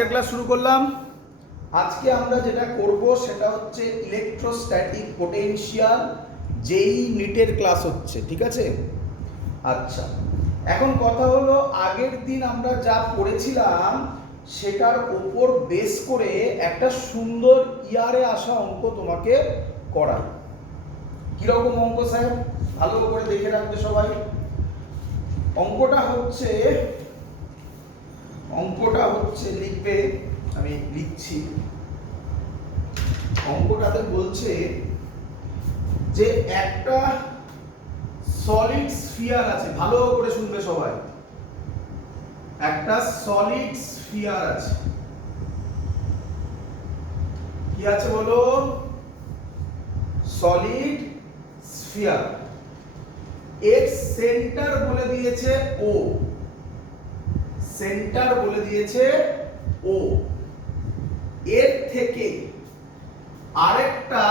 আজকের ক্লাস শুরু করলাম। আজকে আমরা যেটা করব সেটা হচ্ছে ইলেকট্রোস্ট্যাটিক পোটেনশিয়াল, যেই নিটের ক্লাস হচ্ছে, ঠিক আছে? আচ্ছা, এখন কথা হলো আগের দিন আমরা যা পড়েছিলাম সেটার উপর বেস করে একটা সুন্দর ইয়ারে আসা অঙ্ক তোমাকে করাই। কিরকম অঙ্ক স্যার? ভালো করে দেখে রাখবে সবাই। অঙ্কটা হচ্ছে লিখবে, আমি লিখছি। অঙ্কটাতে বলছে যে একটা সলিড স্ফিয়ার আছে, ভালো করে শুনবে সবাই। একটা সলিড স্ফিয়ার আছে, কি আছে বলো? Solid sphere. এর সেন্টার বলে দিয়েছে ও, সেন্টার বলে দিয়েছে ও। এর থেকে আরেকটা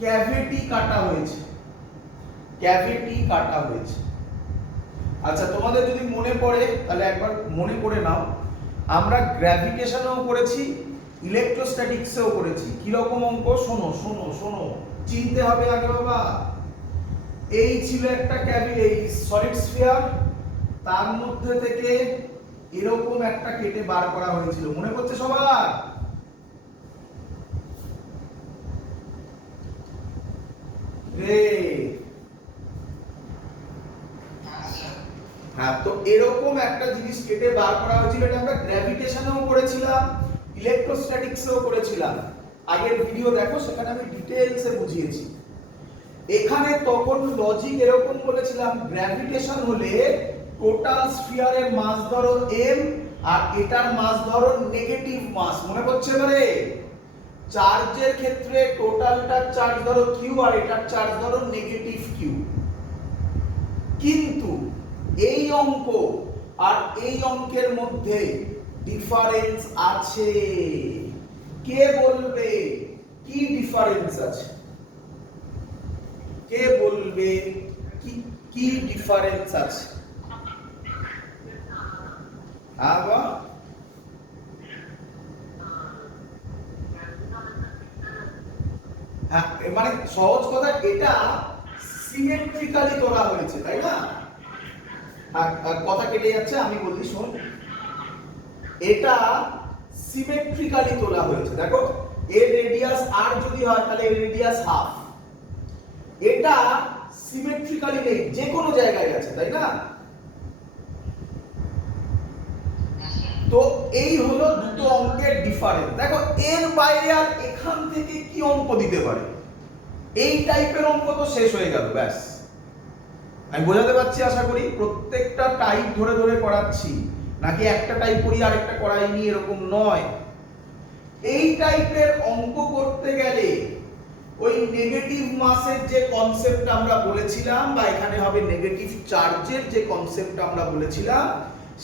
ক্যাভিটি কাটা হয়েছে, ক্যাভিটি কাটা হয়েছে। আচ্ছা, তোমাদের যদি মনে পড়ে তাহলে একবার মনে করে নাও, আমরা গ্র্যাভিটেশনেও করেছি, ইলেকট্রোস্ট্যাটিক্সেও করেছি। কিরকম অঙ্ক? শোনো শোনো শোনো, চিনতে হবে আগে বাবা। এই ছিল একটা ক্যাভিটি, এই সলিড স্ফিয়ার, তার মধ্যে থেকে এরকম একটা কেটে বার করা হয়েছিল, মনে পড়ছে সবার? হ্যাঁ, তো এরকম একটা জিনিস কেটে বার করা হয়েছিল। এটা আমরা গ্র্যাভিটেশনেও করেছিলাম, ইলেকট্রোস্ট্যাটিক্সেও করেছিলাম। আগের ভিডিও দেখো, সেখানে আমি ডিটেইলসে বুঝিয়েছি। এখানে তখন লজিক এরকম বলেছিলাম, গ্র্যাভিটেশন হলে টোটাল স্ফিয়ারের মাস ধরো m, আর এটার মাস ধরো নেগেটিভ মাস। মনে পড়ছে এবারে? চার্জের ক্ষেত্রে টোটালটার চার্জ ধরো q, আর এটার চার্জ ধরো নেগেটিভ q। কিন্তু এই অঙ্ক আর এই অঙ্কের মধ্যে ডিফারেন্স আছে। কে বলবে কি ডিফারেন্স আছে? কে বলবে কি কি ডিফারেন্স আছে? আবার হ্যাঁ, মানে সহজ কথা, এটা সিমেট্রিক্যালি তোলা হয়েছে, তাই না? কথা কেটে যাচ্ছে, আমি বলি শোন। এটা সিমেট্রিক্যালি তোলা হয়েছে। দেখো, এর রেডিয়াস r যদি হয় তাহলে এর রেডিয়াস হাফ। এটা সিমেট্রিক্যালি নেই, যে কোনো জায়গায় আছে, তাই না? তো এই হলো দুটো অঙ্কের ডিফারেন্স। দেখো, এর বাইরে আর এখান থেকে কি অঙ্ক দিতে পারে? এই টাইপের অঙ্ক তো শেষ হয়ে গেল, ব্যাস। আমি বোঝাতে পারছি আশা করি? প্রত্যেকটা টাইপ ধরে ধরে করাচ্ছি, নাকি একটা টাইপ করি আরেকটা করাইনি, এরকম নয়। এই টাইপের অঙ্ক করতে গেলে ওই নেগেটিভ মাসের যে কনসেপ্ট আমরা বলেছিলাম, বা এখানে হবে নেগেটিভ চার্জের যে কনসেপ্ট আমরা বলেছিলাম,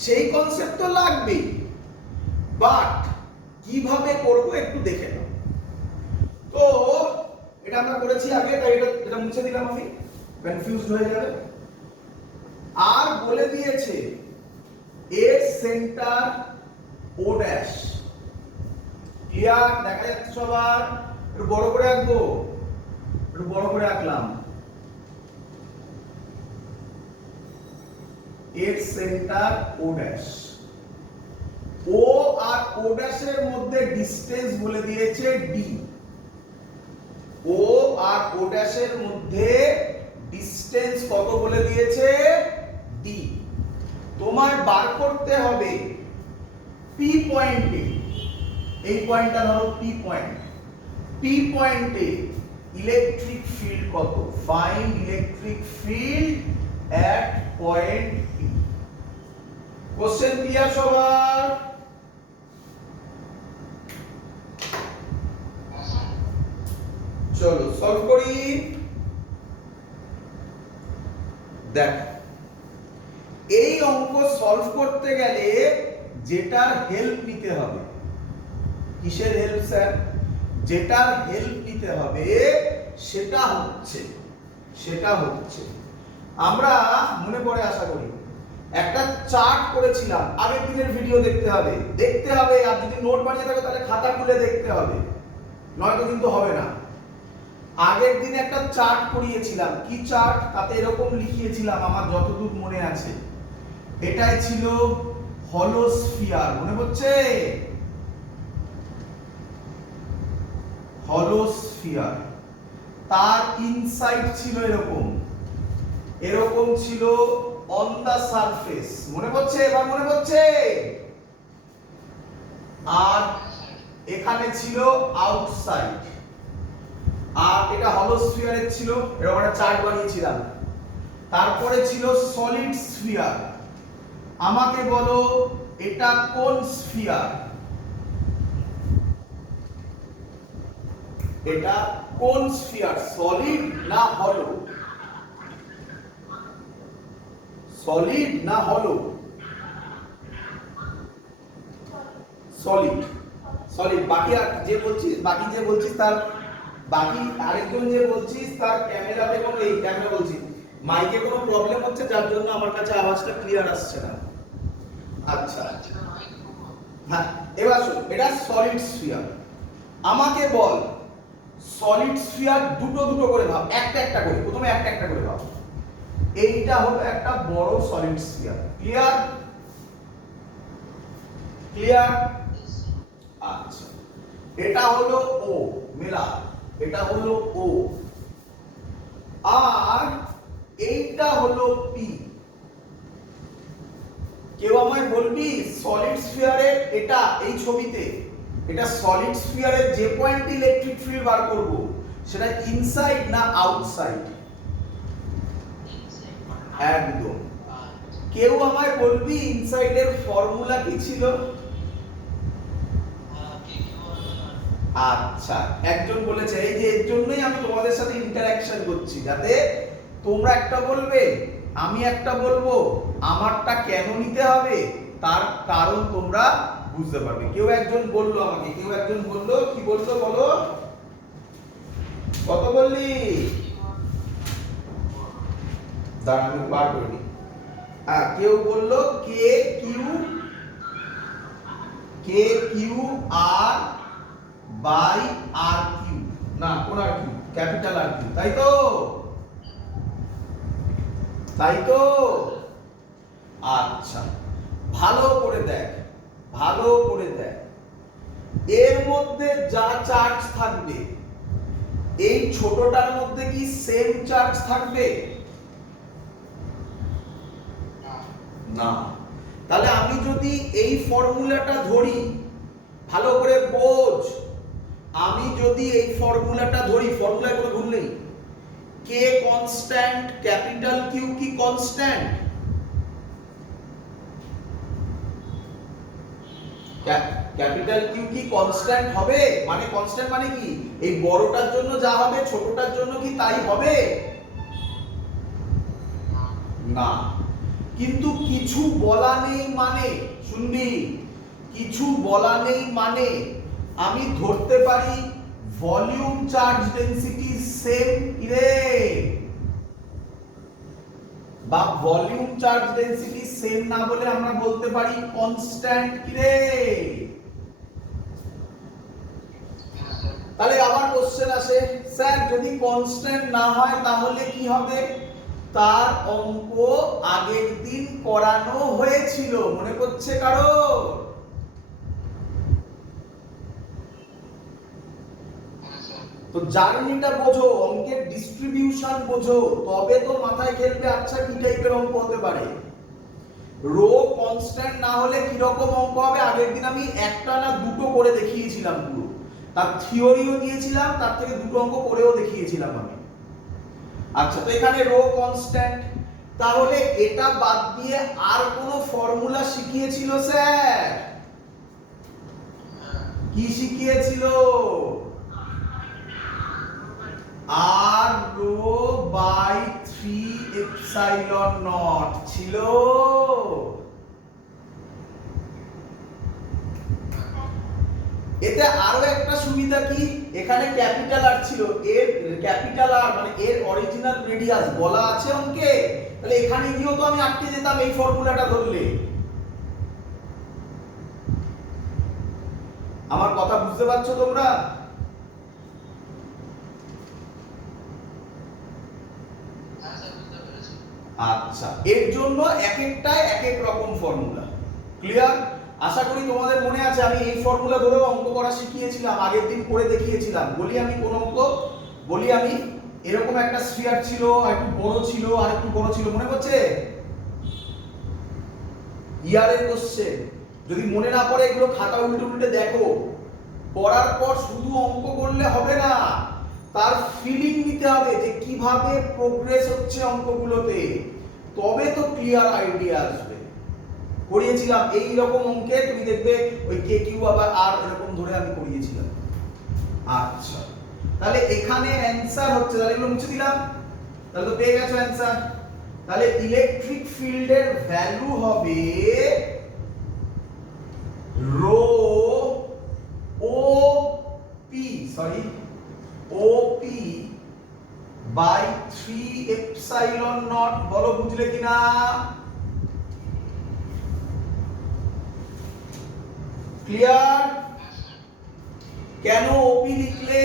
সেই কনসেপ্ট তো লাগবেই। বাট কিভাবে করব একটু দেখে নাও। তো এটা আমরা করেছি আগে, তাই এটা মুছে দিলাম, আমি কনফিউজড হয়ে যাবে। আর বলে দিয়েছে এর সেন্টার ও ড্যাশ। ক্লিয়ার? দেখা যাচ্ছে সবার? একটু বড় করে আঁকবো, একটু বড় করে আঁকলাম। এর সেন্টার ও ড্যাশ। ও আর ও ড্যাশের মধ্যে ডিসটেন্স বলে দিয়েছে ডি। ও আর ও ড্যাশের মধ্যে ডিসটেন্স কত বলে দিয়েছে? ডি। তোমায় বার করতে হবে পি পয়েন্টে, এই পয়েন্টটা ধরো পি পয়েন্ট, পি পয়েন্টে ইলেকট্রিক ফিল্ড কত? ফাইন্ড ইলেকট্রিক ফিল্ড এট পয়েন্ট পি। কোশ্চেন ক্লিয়ার সবার? চলো সলভ করি। দেখ, এই অঙ্ক সলভ করতে গেলে যেটার হেল্প নিতে হবে, কিসের হেল্প স্যার? যেটার হেল্প নিতে হবে সেটা হচ্ছে আমরা মনে পড়ে আশা করি একটা চার্ট করেছিলাম, আগের দিনের ভিডিও দেখতে হবে, আর যদি নোট বানিয়ে থাকে তাহলে খাতা খুলে দেখতে হবে, নয়তো কিন্তু হবে না। আগের দিন একটা চার্ট করিয়েছিলাম, কি চার্ট, তাতে এরকম লিখিয়েছিলাম আমার যতদূর মনে আছে, এটাই ছিল হলোস্ফিয়ার, মনে পড়ছে? হলোস্ফিয়ার, তার ইনসাইড ছিল এরকম ছিল অন দা সারফেস, মনে পড়ছে? এবার মনে পড়ছে? আর এখানে ছিল আউটসাইড, আর এটা হলোস্ফিয়ারের ছিল, এরকম একটা চার্ট বানিয়েছিলাম। তারপরে ছিল সলিড স্ফিয়ার, আমাকে বলো এটা কোন স্ফিয়ার? এটা কোন স্ফিয়ার, সলিড না হলো? সলিড না হলো? Solid, solid. বাকি যে বলছিস তার, বাকি আরেকজন যে বলছিস তার ক্যামেরাতে কোনো, এই ক্যামেরা বলছি মাইকে কোনো প্রবলেম হচ্ছে, যার জন্য আমার কাছে আওয়াজটা ক্লিয়ার আসছে না। আচ্ছা, হ্যাঁ, এবার শোন, এটা সলিড স্ফিয়ার। আমাকে বল সলিড স্ফিয়ার দুটো করে ভাব, একটা করে, প্রথমে একটা করে ভাব। এইটা হলো একটা বড় সলিড স্ফিয়ার, ক্লিয়ার? আচ্ছা, এটা হলো ও, মেলা, এটা হলো ও, আর এইটা হলো পি। কেউ আমায় বলবি সলিড স্ফিয়ারের, এটা এই ছবিতে, এটা সলিড স্ফিয়ারের যে পয়েন্ট ইলেকট্রিক ফিল্ড বার করব সেটা ইনসাইড না আউটসাইড? একদম। কেউ আমায় বলবি ইনসাইডের ফর্মুলা কি ছিল? আচ্ছা, একজন বলেছে, এই যে এর জন্যই আমি তোমাদের সাথে ইন্টারঅ্যাকশন করছি, যাতে তোমরা একটা বলবে, আমি একটা বলবো, আমারটা কেন নিতে হবে তার কারণ তোমরা বুঝতে পারবে। কেউ একজন বললো আমাকে, কি বললো বলো? কত বললি? দাঁড়া, আমি বার করে নিই। কেউ বললো K Q R by R Q, না কোন R Q, capital R Q, তাই তো? আচ্ছা, ভালো করে দেখ, এর মধ্যে যা চার্জ থাকবে এই ছোটটার মধ্যে কি সেম চার্জ থাকবে? না। তাহলে আমি যদি এই ফর্মুলাটা ধরি, ভালো করে বোঝ, আমি যদি এই ফর্মুলাটা ধরি, ফর্মুলায় কোনো ভুল নেই, কে কনস্ট্যান্ট, ক্যাপিটাল কিউ কি কনস্ট্যান্ট? ক্যাপিটাল কিউ কি কনস্ট্যান্ট হবে? মানে কনস্ট্যান্ট মানে কি, এই বড়টার জন্য যা হবে ছোটটার জন্য কি তাই হবে? না। কিন্তু কিছু বলা নেই মানে, শুনবি, কিছু বলা নেই মানে আমি ধরতে পারি ভলিউম চার্জ ডেনসিটি সেম, কিরে, বা ভলিউম চার্জ ডেনসিটি সেম না বলে আমরা বলতে পারি কনস্ট্যান্ট, কিরে? তাহলে আবার কোশ্চেন আসে, স্যার যদি কনস্ট্যান্ট না হয় তাহলে কি হবে? তার অঙ্ক আগের দিন করানো হয়েছিল, মনে পড়ছে কারো? তো জার্নিটা বোঝো, অঙ্কের ডিস্ট্রিবিউশন বোঝো, তবে তো মাথায় খেলবে আচ্ছা কি টাইপের অঙ্ক হতে পারে। রো কনস্ট্যান্ট না হলে কি রকম অঙ্ক হবে আগের দিন আমি একটা না দুটো করে দেখিয়েছিলাম, পুরো তার থিওরিও দিয়েছিলাম, তার থেকে দুটো অঙ্ক করেও দেখিয়েছিলাম আমি। আচ্ছা, তো এখানে রো কনস্ট্যান্ট, তাহলে এটা বাদ দিয়ে আর কোন ফর্মুলা শিখিয়েছিল স্যার? কি শিখিয়েছিল? R rho by 3 epsilon naught ছিল। এতে আরো একটা সুবিধা কি, এখানে ক্যাপিটাল আর ছিল, এর ক্যাপিটাল আর মানে এর অরিজিনাল রেডিয়াস বলা আছে অঙ্কে, তাহলে এখানে গিয়েও তো আমি আটকে যেতাম এই ফর্মুলাটা ধরলে। আমার কথা বুঝতে পারছো তোমরা? আচ্ছা, এর জন্য এক একটায় এক এক রকম ফর্মুলা। ক্লিয়ার? আশা করি তোমাদের মনে আছে আমি এই ফর্মুলা ধরেও অঙ্ক করা শিখিয়েছিলাম, আগের দিন করে দেখিয়েছিলাম। বলি আমি কোন অঙ্ক? বলি আমি এরকম একটা স্ফিয়ার ছিল, আর একটু বড় ছিল, আর একটু বড় ছিল, মনে পড়ছে? ইয়ারের কোশ্চেন। যদি মনে না পড়ে এগুলো খাতা উল্টে উল্টে দেখো, পড়ার পর শুধু অঙ্ক করলে হবে না, তার ফিলিং নিতে হবে যে কিভাবে প্রোগ্রেস হচ্ছে অঙ্কগুলোতে, তবে তো ক্লিয়ার আইডিয়া আসবে। করিয়েছিলাম এই রকম অঙ্কে, তুমি দেখবে ওই কে কিউ আবার আর এরকম ধরে আমি করিয়েছিলাম। আচ্ছা, তাহলে এখানে অ্যানসার হচ্ছে, তাহলে এগুলো মুছে দিলাম, তাহলে তো পেয়ে গেছো অ্যানসার। তাহলে ইলেকট্রিক ফিল্ডের ভ্যালু হবে rho O P, sorry O P by 3 epsilon naught. বলো বুঝলে কিনা? ক্লিয়ার? কেন ওপি লিখলে?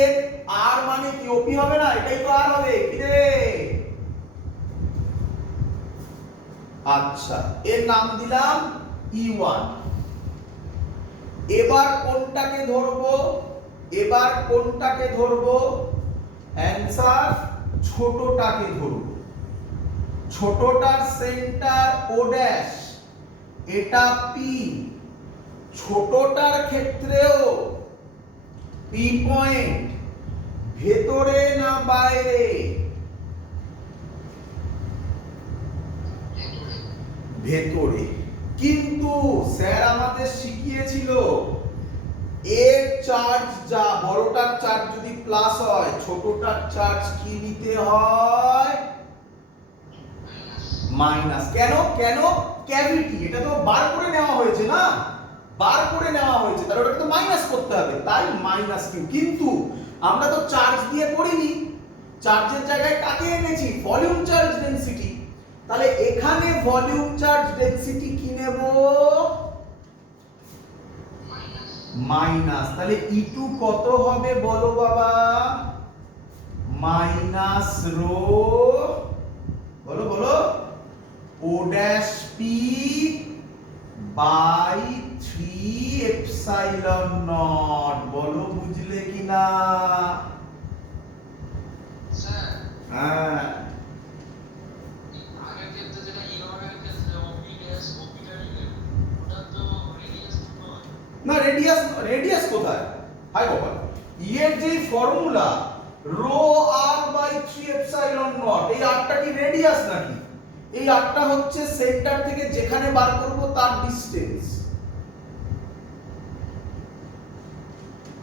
আর মানে কি ওপি হবে না? এটাই তো আর হবে কি রে? আচ্ছা, এর নাম দিলাম E1। এবার কোনটাকে ধরবো? এবার কোনটাকে ধরবো? অ্যানসার ছোটটাকে ধরবো। ছোটটার সেন্টার ও ড্যাশ, এটা পি। ছোটটার ক্ষেত্রেও পি পয়েন্ট ভেতরে না বাইরে? ভেতরে। কিন্তু স্যার আমাদের শিখিয়েছিল এর চার্জ যা, বড়টার চার্জ যদি প্লাস হয়, ছোটটার চার্জ কি নিতে হয়? মাইনাস। কেন? কেন? ক্যাভিটি, এটা তো বার করে নেওয়া হয়েছে না, বার করে নেওয়া হয়েছে, তাহলে ওটাকে তো মাইনাস করতে হবে, তাই মাইনাস কিউ। কিন্তু আমরা তো চার্জ দিয়ে করিনি, চার্জের জায়গায় কাকে এনেছি? Volume charge density. তাহলে এখানে ভলিউম চার্জ ডেনসিটি কি নেব? মাইনাস। তাহলে E2 কত হবে বলো বাবা? মাইনাস রো, বলো বলো, O dash P by 3 epsilon naught. বলো বুঝলে কিনা? স্যার, হ্যাঁ, আগের ক্ষেত্রে যেটা ইউনের ক্ষেত্রে ওপি ড্যাশ ওপিটা নিলেন, ওটা তো রেডিয়াস নয়। না রেডিয়াস, রেডিয়াস কোথায়? হাই বাবা, এর যে formula rho R by 3 epsilon naught, এই আরটা কি রেডিয়াস নাকি? এই আরটা হচ্ছে সেন্টার থেকে যেখানে বার করব তার ডিসটেন্স।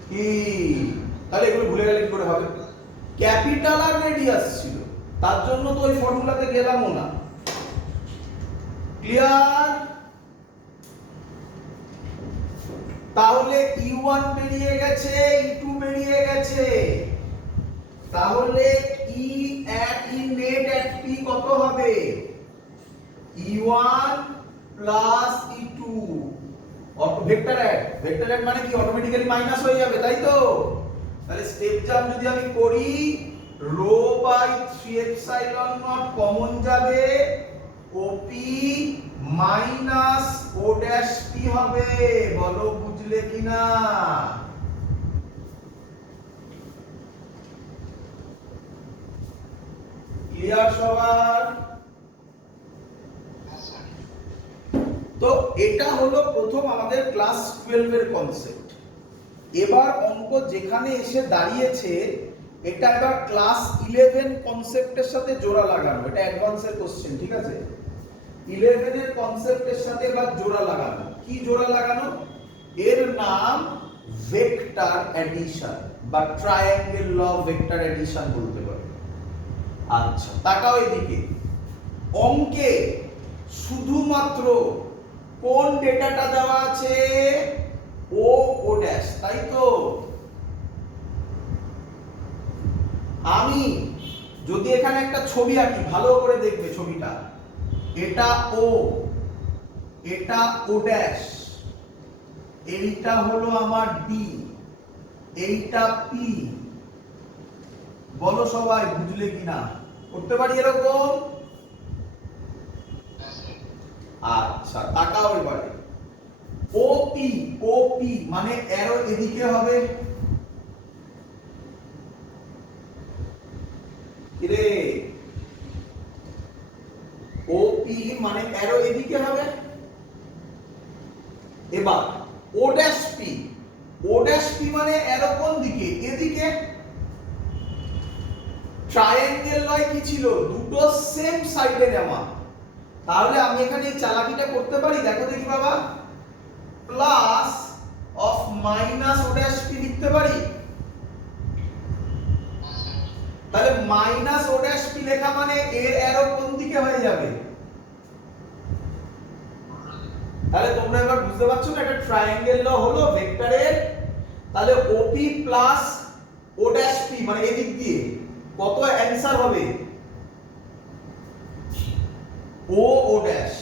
কি তাহলে এগুলো ভুলে গেলে কি করে হবে? ক্যাপিটাল আর রেডিয়াস ছিল, তার জন্য তো ওই ফর্মুলাতে গেলামও না। ক্লিয়ার? তাহলে E1 বেরিয়ে গেছে, E2 বেরিয়ে গেছে, তাহলে E net at P কত হবে? E1 plus E2 auto vector add মানে কি? অটোমেটিক্যালি মাইনাস হয়ে যাবে, তাই তো? তাহলে স্টেপ জাম্প যদি আমি করি, rho by 3 epsilon naught common যাবে, OP minus O dash P হবে। বলো বুঝলে কিনা? ক্লিয়ার সবার? তো এটা হলো প্রথম আমাদের ক্লাস 12 এর কনসেপ্ট। এবার অঙ্ক যেখানে এসে দাঁড়িয়েছে, এটা এবার ক্লাস 11 কনসেপ্টের সাথে জোড়া লাগানো। এটা অ্যাডভান্সের কোশ্চেন, ঠিক আছে? 11 এর কনসেপ্টের সাথে এবার জোড়া লাগানো। কি জোড়া লাগানো? এর নাম ভেক্টর অ্যাডিশন বা triangle law of vector addition বলতে পারো। আচ্ছা, তাকাও এদিকে। অঙ্কে শুধুমাত্র কোন ডেটাটা দেওয়া আছে? ও ড্যাশ, তাই তো? আমি যদি এখানে একটা ছবি আঁকি, ভালো করে দেখবে ছবিটা, এটা ও, এটা ও ড্যাশ, এইটা হলো আমার ডি, এইটা পি। বলো সবাই বুঝলে কিনা? করতে পারি এরকম? আচ্ছা তাকাও এবারে, ওপি, ওপি মানে অ্যারো এদিকে হবে, রে ওপি মানে অ্যারো এদিকে হবে। এবার ও ড্যাশ পি, ও ড্যাশ পি মানে অ্যারো কোন দিকে? এদিকে। ট্রায়াঙ্গেল নয় কি ছিল? দুটো সেম সাইডে নেওয়া। তাহলে আমি এখানে এই চালাকিটা করতে পারি, দেখো দেখি বাবা, plus of minus O dash P লিখতে পারি। তাহলে মাইনাস ও ড্যাশ পি লেখা মানে এর অ্যারো কোন দিকে হয়ে যাবে? তাহলে তোমরা এবার বুঝতে পারছো না, এটা ট্রায়াঙ্গেল ল হলো ভেক্টরের। তাহলে OP plus O dash P মানে এদিক দিয়ে কত অ্যানসার হবে? O O dash.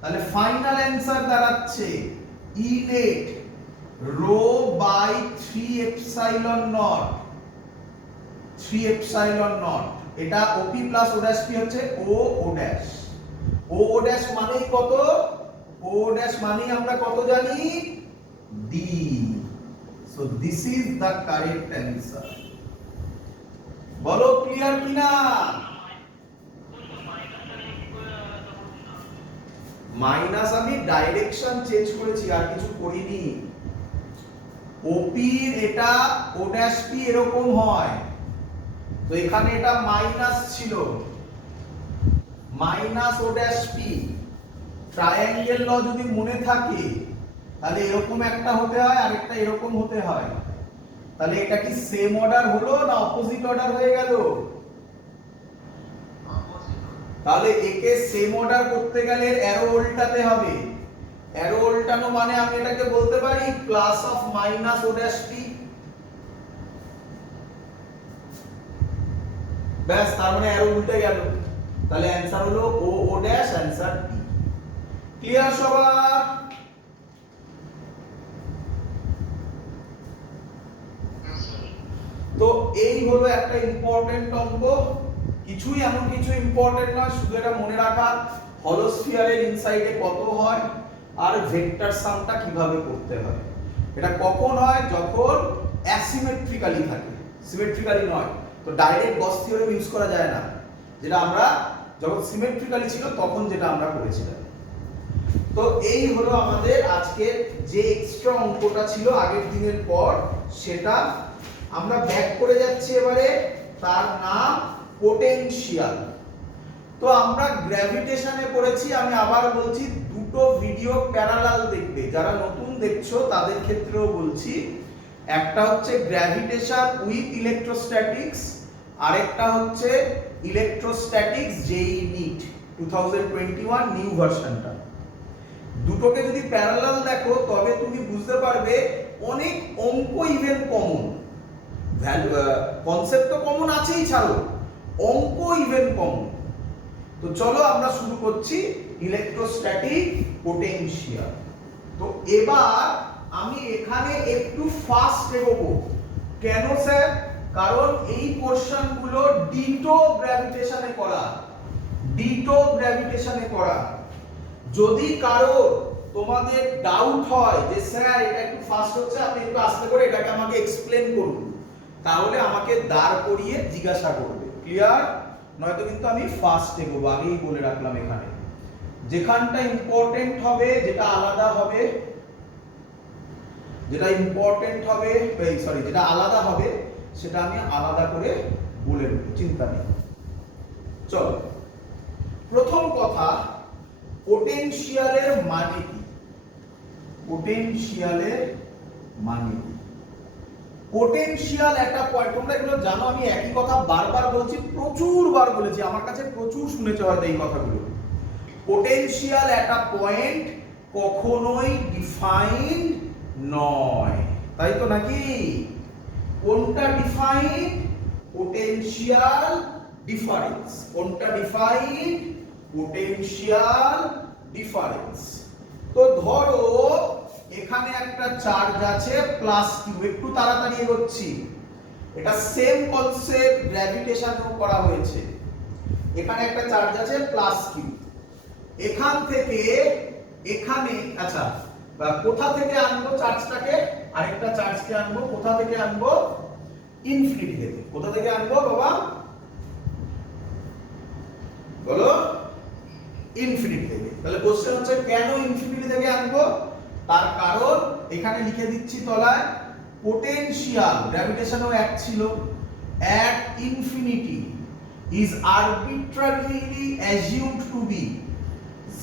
তাহলে ফাইনাল অ্যানসার দাঁড়াচ্ছে E net rho by 3 epsilon naught, 3 epsilon naught. এটা OP plus O dash P হচ্ছে ও ও ড্যাশ। ও ও ড্যাশ মানেই কত? ও ড্যাশ মানে আমরা কত জানি? D. So this is the correct answer. বলো ক্লিয়ার কিনা? মাইনাস আমি ডাইরেকশন চেঞ্জ করেছি, আর কিছু করিনি। ওপি এটা ও ড্যাশ পি এরকম হয়, তো এখানে এটা মাইনাস ছিল, minus O dash P. Triangle ল যদি মনে থাকে তাহলে এরকম একটা হতে হয় আর একটা এরকম হতে হয়। তাহলে এটা কি সেম অর্ডার হলো না অপোজিট অর্ডার হয়ে গেল? তাহলে একে সেম অর্ডার করতে গেলে অ্যারো উল্টাতে হবে। অ্যারো উল্টানো মানে আমি এটাকে বলতে পারি plus of minus O dash P. ব্যাস, তার মানে অ্যারো উল্টে গেল। তাহলে অ্যানসার হলো O O dash, answer D. Clear সবার? তো এই হলো একটা ইম্পর্টেন্ট অঙ্ক। কিছুই এমন কিছু ইম্পর্টেন্ট নয়, শুধু এটা মনে রাখা হলোস্ফিয়ারের ইনসাইডে কত হয় আর ভেক্টর সামটা কিভাবে করতে হয়। এটা কখন হয়? যখন অ্যাসিমেট্রিক্যালি থাকে, সিমেট্রিক্যালি নয়। তো ডাইরেক্ট গস থিওরেম ইউজ করা যায় না, যেটা আমরা যখন সিমেট্রিক্যালি ছিল তখন যেটা আমরা করেছিলাম। তো এই হলো আমাদের আজকে যে এক্সট্রা অঙ্কটা ছিল আগের দিনের পর, সেটা আমরা ব্যাক করে যাচ্ছি এবারে। তার নাম পোটেনশিয়াল। তো আমরা গ্র্যাভিটেশনে পড়েছি, আমি আবার বলছি দুটো ভিডিও প্যারালাল দেখবে, যারা নতুন দেখছো তাদের ক্ষেত্রেও বলছি। একটা হচ্ছে গ্র্যাভিটেশন উইথ ইলেকট্রোস্ট্যাটিক্স, আরেকটা হচ্ছে ইলেকট্রোস্ট্যাটিক্স জেই নিট 2021 নিউ ভার্সনটা। দুটোকে যদি প্যারালাল দেখো তবে তুমি বুঝতে পারবে অনেক অঙ্ক ইভেন কমন, কনসেপ্ট তো কমন আছেই, ছাড়ো অঙ্ক ইভেন কমন। তো চলো আমরা শুরু করছি ইলেকট্রোস্ট্যাটিক পোটেনশিয়াল। তো এবার আমি এখানে একটু ফাস্ট এগোবো। কেন স্যার? কারণ এই পোরশনগুলো ডিটো গ্র্যাভিটেশনে করা, ডিটো গ্র্যাভিটেশনে করা। যদি কারো তোমাদের ডাউট হয় যে স্যার এটা একটু ফাস্ট হচ্ছে, আপনি একটু আস্তে করে এটাকে আমাকে এক্সপ্লেন করুন, তাহলে আমাকে দাঁড় করিয়ে জিজ্ঞাসা করবে। ক্লিয়ার? নয়তো কিন্তু আমি ফাস্ট এগোবো, আগেই বলে রাখলাম। এখানে যেখানটা ইম্পর্টেন্ট হবে, যেটা আলাদা হবে, যেটা ইম্পর্টেন্ট হবে, সরি যেটা আলাদা হবে সেটা আমি আলাদা করে বলে দেব, চিন্তা নেই। চলো, প্রথম কথা, পোটেনশিয়ালের মানে কি? পোটেনশিয়ালের মানে কি? পোটেনশিয়াল একটা পয়েন্ট, তোমরা এগুলো জানো, আমি একই কথা বারবার বলছি, প্রচুর বার বলেছি, আমার কাছে প্রচুর শুনেছো হয়তো এই কথাগুলো। পোটেনশিয়াল একটা পয়েন্ট কখনোই ডিফাইন্ড নয়, তাই তো নাকি? কোনটা ডিফাইন্ড? Potential difference. কোনটা ডিফাইন্ড? Potential difference. তো ধরো এখানে একটা চার্জ আছে প্লাস কিউ, একটু তাড়াতাড়ি এগোচ্ছি, এটা সেম কনসেপ্ট গ্র্যাভিটেশনেও করা হয়েছে। এখানে একটা চার্জ আছে প্লাস কিউ, এখান থেকে এখানে, আচ্ছা কোথা থেকে আনবো চার্জটাকে, আরেকটা চার্জকে আনবো কোথা থেকে আনবো, ইনফিনিটি থেকে। কোথা থেকে আনবো বাবা বলো, ইনফিনিটি থেকে। তাহলে কোশ্চেন হচ্ছে কেন ইনফিনিটি থেকে আনবো, তার কারণ এখানে লিখে দিচ্ছি তলায়, পোটেনশিয়াল গ্র্যাভিটেশনও এক ছিল, at infinity is arbitrarily assumed to be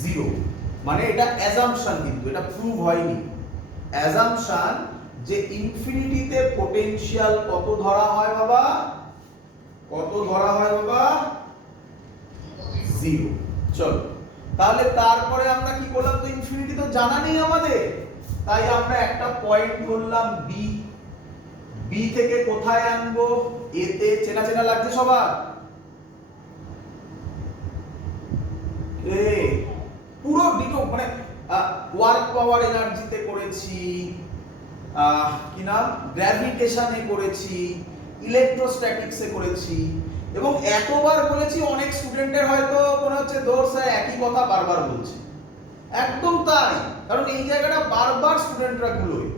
zero। মানে এটা অ্যাজাম্পশন, কিন্তু এটা প্রুভ হয়নি। অ্যাজাম্পশন যে ইনফিনিটিতে পোটেনশিয়াল কত ধরা হয় বাবা, কত ধরা হয় বাবা, জিরো। চলো তাহলে তারপরে আমরা কি করলাম, তো ইনফিনিটি তো জানা নেই আমাদের, তাই আমরা একটা পয়েন্ট ধরলাম বি। বি থেকে কোথায় আনবো, এ তে। চেনা চেনা লাগছে সবার? পুরো ডিটো মানে ওয়ার্ক পাওয়ার এনার্জিতে করেছি, কি নাম, গ্র্যাভিটেশনে করেছি, ইলেকট্রোস্ট্যাটিক্সে করেছি, এবং এতবার বলেছি অনেক স্টুডেন্টের হয়তো মনে হচ্ছে দোষ স্যার একই কথা বারবার বলছে। একদম তাই, কারণ এই জায়গাটা বারবার স্টুডেন্টরা গুলোয়,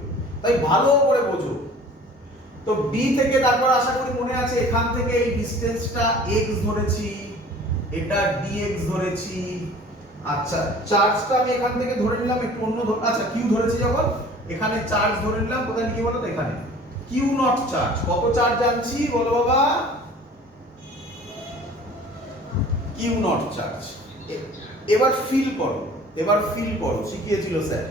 তাই ভালো করে বোঝো। তো বি থেকে তারপর আশা করি মনে আছে, এখান থেকে এই ডিসটেন্সটা x ধরেছি, এটা dx ধরেছি। আচ্ছা চার্জটা আমি এখান থেকে ধরে নিলাম একটু অন্য, আচ্ছা কিউ ধরেছি যখন, এখানে চার্জ ধরে নিলাম, কোথায় লিখে বলো তো, এখানে কিউ নট চার্জ। কত চার্জ আনছি বলো বাবা, কিউ নট চার্জ। এবার ফিল করো, এবার ফিল করো, শিখিয়েছিল স্যার।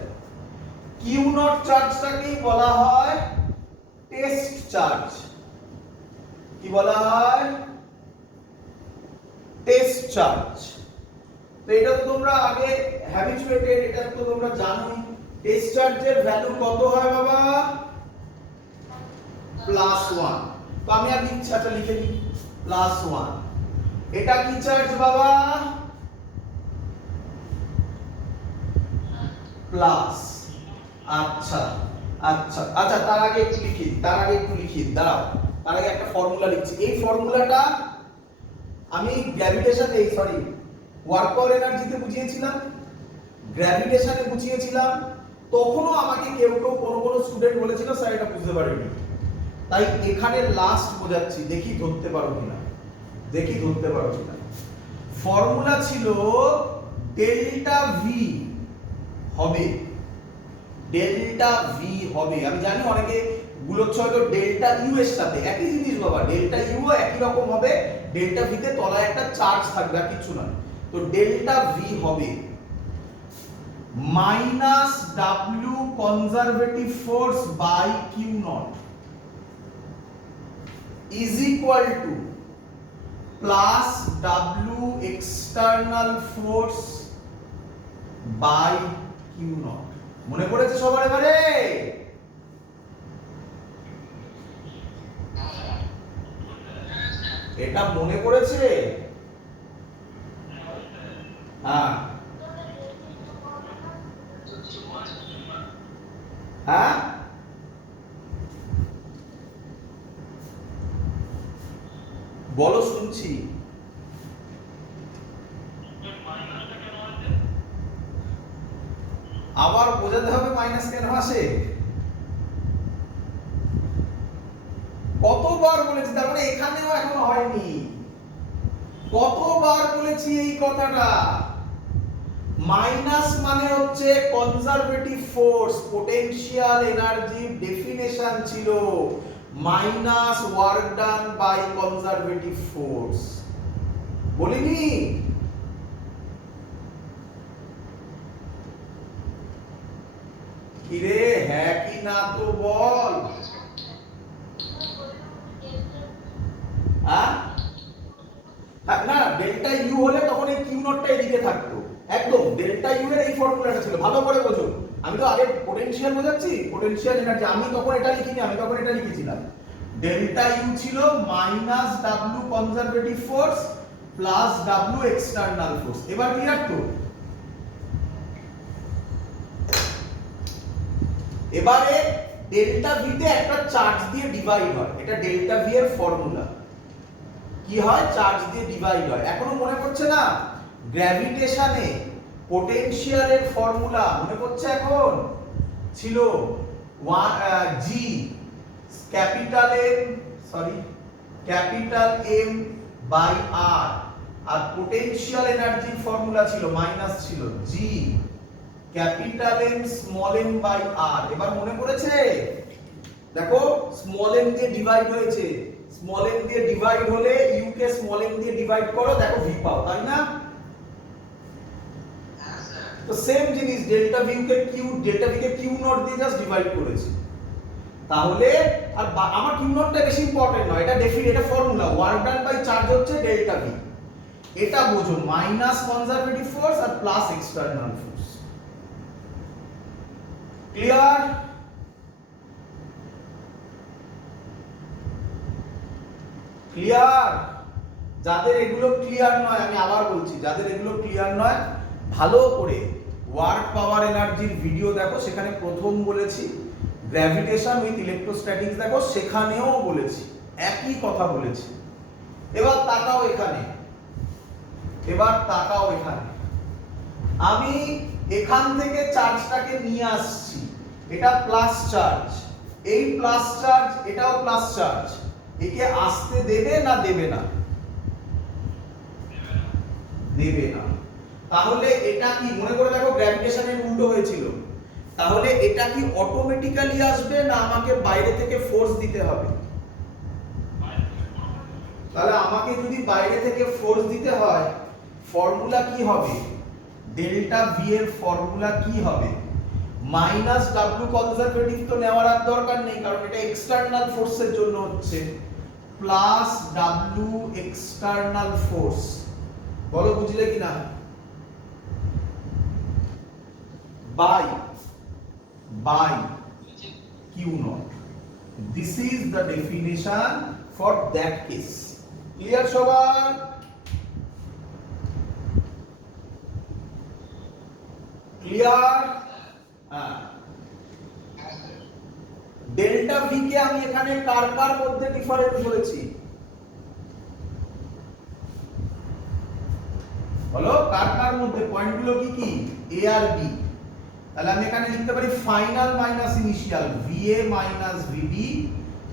কিউ নট চার্জটাকেই বলা হয় টেস্ট চার্জ। কি বলা হয়, টেস্ট চার্জ। তো এটা তো তোমরা আগে হ্যাবিচুয়েটেড, এটা তো তোমরা জানোই। টেস্ট চার্জের ভ্যালু কত হয় বাবা, +1। তো আমি আর লিখছি, আচ্ছা লিখে দিই +1। এটা কি চার্জ বাবা, প্লাস। আচ্ছা আচ্ছা আচ্ছা, তার আগে একটু লিখি, দাঁড়াও, তার আগে একটা ফর্মুলা লিখছি। এই ফর্মুলাটা আমি গ্র্যাভিটেশন, এই সরি ওয়ার্ক পাওয়ার এনার্জিতে বুঝিয়েছিলাম, গ্র্যাভিটেশনে বুঝিয়েছিলাম। তখনও আমাকে কেউ কোনো স্টুডেন্ট বলেছিল স্যার এটা বুঝতে পারিনি, তাই এখানে লাস্ট বোঝাচ্ছি, দেখি ধরতে পারো কিনা। ফর্মুলা ছিল ডেল্টা ভি হবে, আমি জানি অনেকে গুলোচ্ছে হয়তো ডেল্টা ইউ এর সাথে, একই জিনিস বাবা, ডেল্টা ইউ একই রকম হবে, ডেল্টা ভি তে তলায় একটা চার্জ থাকবে আর কিছু না। তো ডেল্টা ভি হবে minus W conservative force by Q naught is equal to plus W external force by Q naught. মনে পড়েছে সবার এবারে? এটা মনে পড়েছে? হ্যাঁ হ্যাঁ, বলো শুনছি। আবার বোঝাতে হবে মাইনাস কেন আসে, কতবার বলেছি, তার মানে এখানেও এখনো হয়নি। কতবার বলেছি এই কথাটা, মাইনাস মানে হচ্ছে conservative force. Potential energy definition ছিল minus work done by conservative force, বলিনি? কিরে হ্যাঁ কি না তো বল। না ডেল্টা ইউ হলে তখন এই কিউ নটটা এদিকে থাকতো, একদম ডেল্টা ইউ এর এই ফর্মুলাটা ছিল, ভালো করে বোঝো। আমি তো আগে পোটেনশিয়াল বোঝাচ্ছি, পোটেনশিয়াল এনার্জি, আমি তখন এটা লিখিনি, আমি তখন এটা লিখেছিলাম। ডেল্টা ইউ ছিল minus W conservative force plus W external force. এবার ক্লিয়ার তো? এবারে ডেল্টা ভি তে একটা চার্জ দিয়ে ডিভাইড হয়, এটা ডেল্টা ভি এর ফর্মুলা। কি হয়? চার্জ দিয়ে ডিভাইড হয়। এখনো মনে পড়ছে না গ্র্যাভিটেশনে পোটেনশিয়ালের ফর্মুলা? মনে পড়ছে এখন? ছিল G capital M by R, আর পোটেনশিয়াল এনার্জির ফর্মুলা ছিল মাইনাস, ছিল G capital M small M by R. এবার মনে পড়েছে? দেখো স্মল এম দিয়ে ডিভাইড হয়েছে, স্মল এম দিয়ে ডিভাইড হলে ইউ কে স্মল এম দিয়ে ডিভাইড করো, দেখো ভি পাও, তাই না? তো সেম জিনিস ডেল্টা ভি কে কিউ নট দিয়ে জাস্ট ডিভাইড করেছি। তাহলে আর আমার কিউ নটটা বেশি ইম্পর্টেন্ট নয়, এটা ডেফিনেট, এটা formula. Work done by charge হচ্ছে ডেল্টা ভি। এটা বোঝো, মাইনাস কনজারভেটিভ ফোর্স আর plus external force. Clear? Clear? যাদের এগুলো ক্লিয়ার নয়, আমি আবার বলছি, যাদের এগুলো ক্লিয়ার নয়, ভালো করে ওয়ার্ক পাওয়ার এনার্জির ভিডিও দেখো, সেখানে প্রথম বলেছি গ্র্যাভিটেশন উইথ ইলেকট্রোস্ট্যাটিক্স দেখো, সেখানেও বলেছি, একই কথা বলেছি। এবার তাকাও এখানে, আমি এখান থেকে চার্জটাকে নিয়ে আসছি, এটা প্লাস চার্জ, এই প্লাস চার্জ, এটাও প্লাস চার্জ, একে আসতে দেবে না দেবে না? দেবে না। তাহলে এটা কি মনে করে দেখো, গ্র্যাভিটেশনের উল্টো হয়েছিল, তাহলে এটা কি অটোমেটিক্যালি আসবে না আমাকে বাইরে থেকে ফোর্স দিতে হবে? তাহলে আমাকে যদি বাইরে থেকে ফোর্স দিতে হয়, ফর্মুলা কি হবে? ডেল্টা ভি এর ফর্মুলা কি হবে? মাইনাস ডাব্লিউ কনজারভেটিভ তো নেওয়ার আর দরকার নেই, কারণ এটা এক্সটার্নাল ফোর্সের জন্য হচ্ছে, প্লাস ডাব্লিউ এক্সটার্নাল ফোর্স। বলো বুঝলে কিনা? By Q naught. This is the definition for that case. Clear সবার? ক্লিয়ার? হ্যাঁ। ডেল্টা ভি কে আমি এখানে কার কার মধ্যে ডিফারেন্স বলেছি? বলো কার কার মধ্যে? পয়েন্টগুলো কি কি? এ আর বি। তাহলে আমি এখানে লিখতে পারি final minus initial, VA minus VB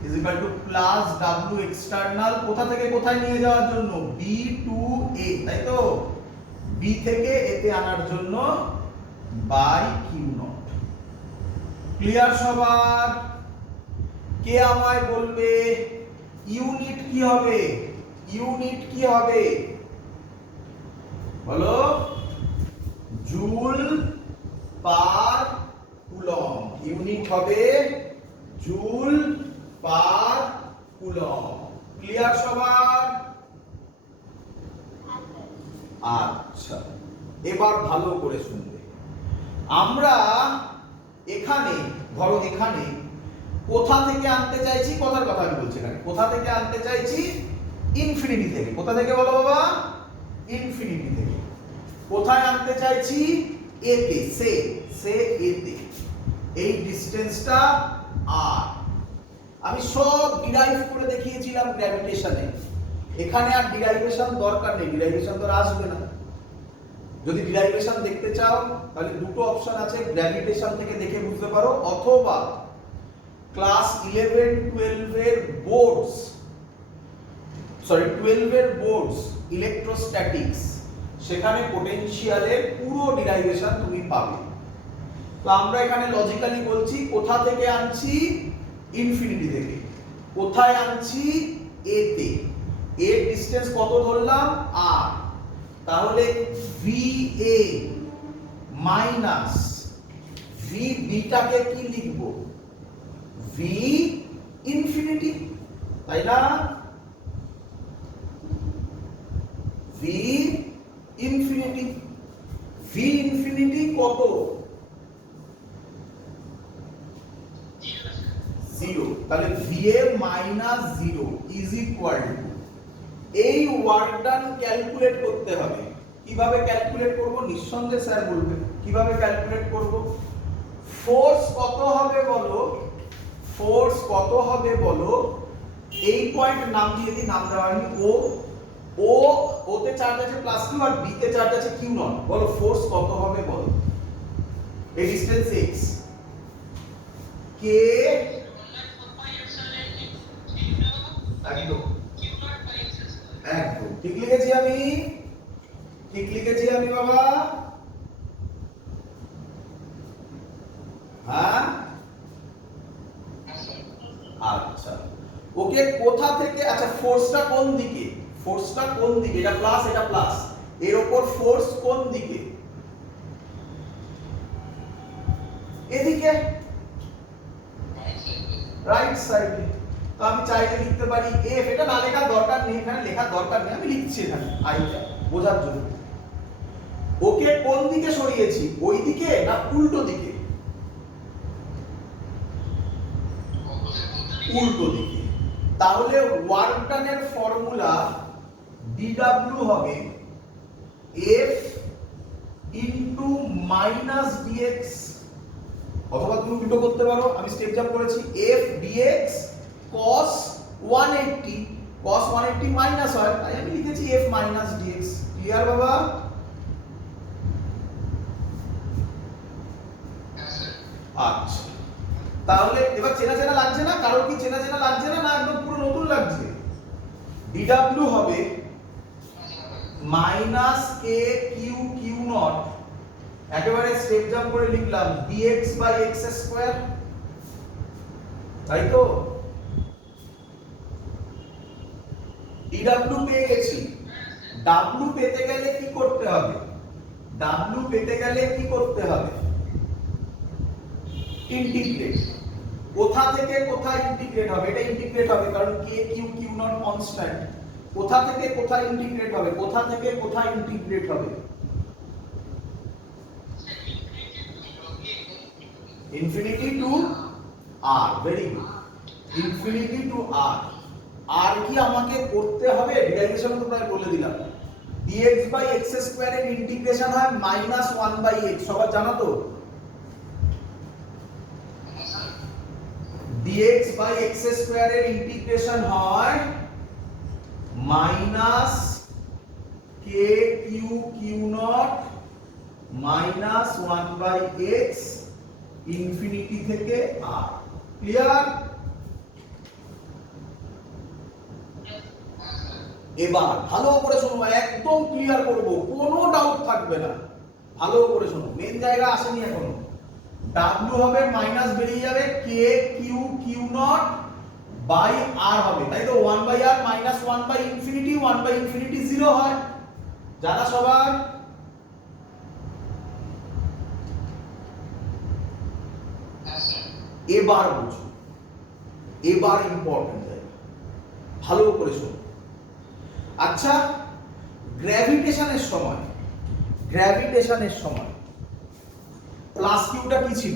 is equal to plus W external, কোথা থেকে কোথায় নিয়ে যাওয়ার জন্য? বি টু এ, তাই তো? বি থেকে এতে আনার জন্য, বাই কিউ নট। ক্লিয়ার সবার? কে আমায় বলবে ইউনিট কি হবে? ইউনিট কি হবে বলো? Joule per coulomb. ইউনিট হবে জুল পার কুলম। ক্লিয়ার সবার? আচ্ছা, এবার ভালো করে শুনবে। আমরা এখানে ধরো, এখানে কোথা থেকে আনতে চাইছি? কথার কথা আমি বলছি, এখানে কোথা থেকে আনতে চাইছি? ইনফিনিটি থেকে। কোথা থেকে বলো বাবা? ইনফিনিটি থেকে। কোথায় আনতে চাইছি? এতে, সে এতে। এই ডিসটেন্সটা আর। আমি সব ডিরাইভ করে দেখিয়েছিলাম গ্র্যাভিটেশনে, এখানে আর ডিরাইভেশন দরকার নেই, ডিরাইভেশন তো আসবে না। যদি ডিরাইভেশন দেখতে চাও তাহলে দুটো অপশন আছে, গ্র্যাভিটেশন থেকে দেখে বুঝতে পারো, অথবা ক্লাস 11 12 এর বোর্ডস, 12 এর বোর্ডস ইলেকট্রোস্ট্যাটিক্স, সেখানে পোটেনশিয়ালের পুরো ডিরাইভেশন তুমি পাবে। তো আমরা এখানে লজিক্যালি বলছি, কোথা থেকে আনছি? ইনফিনিটি থেকে। কোথায় আনছি? এতে। এর ডিসটেন্স কত ধরলাম? আর। তাহলে VA মাইনাস VBটাকে কি লিখব? V ইনফিনিটি, তাই না? V infinity. V ইনফিনিটি কত? 0। তাহলে VA minus 0 is equal two এই ওয়ার্ক ডান ক্যালকুলেট করতে হবে। কিভাবে ক্যালকুলেট করব? নিঃসন্দেহে স্যার বলবে কিভাবে ক্যালকুলেট করব। ফোর্স কত হবে বলো, ফোর্স কত হবে বলো। এই পয়েন্ট নাম দিয়ে দিই, নাম দেওয়া হয়নি। ও ও ওতে চার্জ আছে প্লাস কিউ আর বি তে চার্জ আছে কিউ নট। বলো ফোর্স কত হবে বলো। এই ডিসটেন্স x কে একদম একদম ঠিক লিখেছি আমি, ঠিক লিখেছি আমি বাবা। হ্যাঁ আচ্ছা ওকে কোথা থেকে, আচ্ছা ফোর্সটা কোন দিকে, ফোর্সটা কোন দিকে, এটা প্লাস এটা প্লাস, এর উপর ফোর্স কোন দিকে, এদিকে রাইট সাইডে। তো আমি চাইলে লিখতে পারি এফ, এটা না লেখার দরকার নেই, এখানে লেখার দরকার নেই, আমি লিখছি এখানে আইটা বোঝার জন্য। ওকে কোন দিকে সরিয়েছি, ওই দিকে না উল্টো দিকে, উল্টো দিকে। তাহলে ওয়ার্ক ডানের ফর্মুলা dw হবে f ইনটু মাইনাস dx, অথবা তুমি উল্টো করতে পারো, আমি স্টেপ জাম্প করেছি, f dx cos 180, cos 180 minus হয় তাই আমি লিখেছি f মাইনাস dx। ক্লিয়ার বাবা? আচ্ছা তাহলে এবার চেনা চেনা লাগছে না? কারোর কি চেনা চেনা লাগছে না, না একদম পুরো নতুন লাগছে? dw হবে মাইনাস কে কিউ কিউ নট, একেবারে স্টেপ জাম্প করে লিখলাম dx বাই x স্কয়ার, তাই তো? dw পেয়ে গেছি। w পেতে গেলে কি করতে হবে, w পেতে গেলে কি করতে হবে? ইন্টিগ্রেট। কোথা থেকে কোথায় ইন্টিগ্রেট হবে? এটা ইন্টিগ্রেট হবে কারণ কে কিউ কিউ নট কনস্ট্যান্ট। কোথা থেকে কোথায় ইন্টিগ্রেট হবে, কোথা থেকে কোথায় ইন্টিগ্রেট হবে? Infinity to R, very good, infinity to R. আর কি আমাকে করতে হবে? ডেরিভেশন তো প্রায় বলে দিলাম। dx বাই x স্কয়ার এর ইন্টিগ্রেশন হয় মাইনাস 1 বাই x, সবার জানা তো? dx বাই x স্কয়ার এর ইন্টিগ্রেশন হয় minus K Q Q naught minus 1 by x infinity থেকে r। ক্লিয়ার? এবার ভালো করে শোনো, একদম ক্লিয়ার করব, কোনো ডাউট থাকবে না। ভালো করে শোনো, মেন জায়গা আসেনি এখনো। w হবে মাইনাস বেরিয়ে যাবে কে Q Q naught by r হবে, তাই তো? 1 by r minus 1 by infinity, 1 by infinity 0 হয়, জানা সবার? এবার বুঝো, এবার ইম্পর্টেন্ট জায়গা, ভালো করে শোনো। আচ্ছা গ্র্যাভিটেশনের সময়, গ্র্যাভিটেশনের সময় প্লাস কিউটা কি ছিল?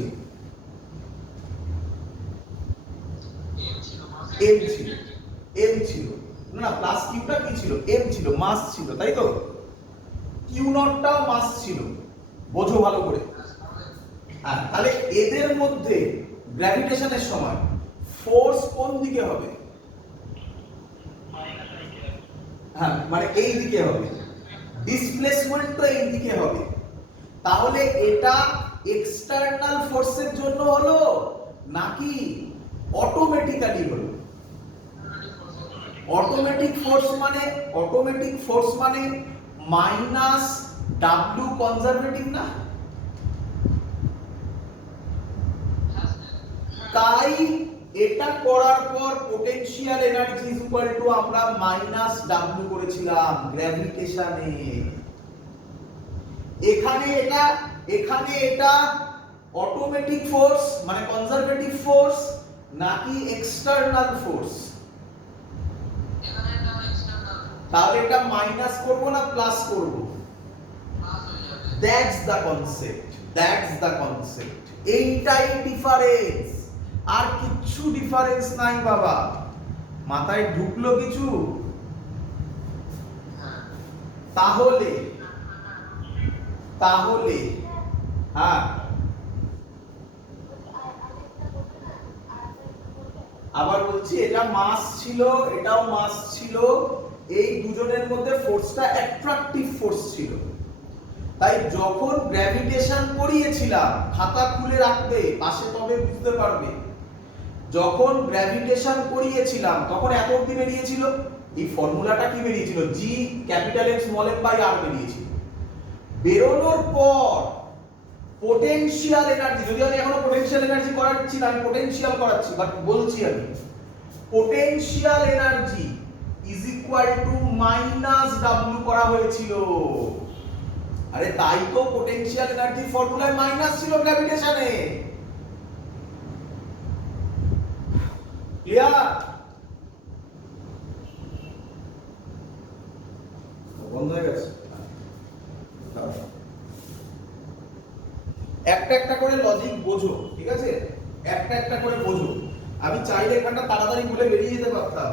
এম ছিল, এম ছিল না, প্লাস কিউটা কি ছিল? এম ছিল, মাস ছিল, তাই তো? কিউ নটটাও মাস ছিল, বোঝো ভালো করে। হ্যাঁ তাহলে এদের মধ্যে গ্র্যাভিটেশনের সময় ফোর্স কোন দিকে হবে? হ্যাঁ মানে এই দিকে হবে, ডিসপ্লেসমেন্টও এই দিকে হবে। তাহলে এটা এক্সটার্নাল ফোর্সের জন্য হলো নাকি অটোমেটিক্যালি হলো? অটোমেটিক ফোর্স মানে মাইনাস ডাব্লিউ কনজারভেটিভ না? তাই এটা করার পর potential energy is equal to আমরা মাইনাস ডাব্লিউ করেছিলাম গ্র্যাভিটেশনে। এখানে এটা অটোমেটিক ফোর্স মানে কনজারভেটিভ ফোর্স নাকি এক্সটার্নাল ফোর্স? তাহলে এটা মাইনাস করব না প্লাস করব? That's the concept, that's the concept. এইটাই ডিফারেন্স, আর কিচ্ছু ডিফারেন্স নাই বাবা। মাথায় ঢুকলো কিছু? তাহলে তাহলে হ্যাঁ আবার বলছি, এটা মাস ছিল, এটাও মাস ছিল, এই দুজনের মধ্যে ফোর্সটা অ্যাট্রাকটিভ ফোর্স ছিল। তাই যখন গ্র্যাভিটেশন করিয়েছিলাম, খাতা খুলে রাখবে পাশে তবে বুঝতে পারবে, যখন গ্র্যাভিটেশন করিয়েছিলাম তখন এত অবধি বেরিয়েছিল, এই ফর্মুলাটা কি বেরিয়েছিল, G capital M small M by R বেরিয়েছিল। বেরোনোর পর পোটেনশিয়াল এনার্জি, যদি আমি এখনো পোটেনশিয়াল এনার্জি করাচ্ছি না, আমি পোটেনশিয়াল করাচ্ছি, বাট বলছি আমি potential energy is equal two minus W করা হয়েছিল। আরে তাই তো পোটেনশিয়াল এনার্জি ফর্মুলায় মাইনাস ছিল গ্র্যাভিটেশনে। ক্লিয়ার? বন্ধ হয়ে গেছে। একটা একটা করে লজিক বোঝো, ঠিক আছে? একটা একটা করে বোঝো। আমি চাইলে এখানটা তাড়াতাড়ি বলে বেরিয়ে যেতে পারতাম,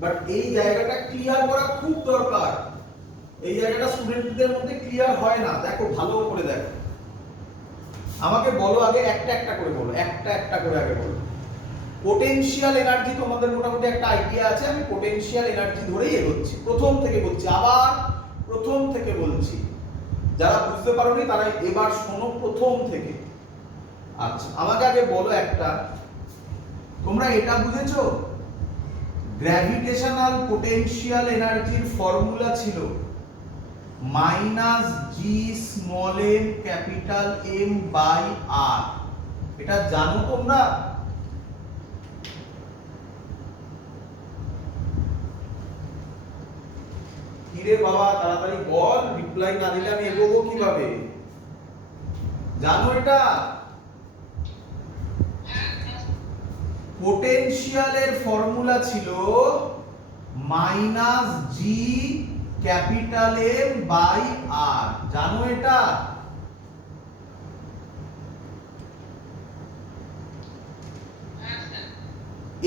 বাট এই জায়গাটা ক্লিয়ার করা খুব দরকার। এই জায়গাটা স্টুডেন্টদের মধ্যে ক্লিয়ার হয় না। দেখো ভালো করে দেখো, আমাকে বলো আগে, একটা একটা করে বলো, একটা একটা করে আগে বলো। পোটেনশিয়াল এনার্জি তোমাদের মোটামুটি একটা আইডিয়া আছে, আমি পোটেনশিয়াল এনার্জি ধরেই এগোচ্ছি, প্রথম থেকে বলছি, আবার প্রথম থেকে বলছি। যারা বুঝতে পারোনি তারা এবার শোনো প্রথম থেকে। আচ্ছা আমাকে আগে বলো একটা, তোমরা এটা বুঝেছো গ্র্যাভিটেশনাল পোটেনশিয়াল এনার্জির ফর্মুলা ছিল minus G small M capital M by R. এটা জানো তোমরা? কিরে বাবা তাড়াতাড়ি বল, রিপ্লাই না দিলে আমি এগোবো কিভাবে? জানো এটা? পোটেনশিয়ালের ফর্মুলা ছিল minus G capital M by R. জানো এটা?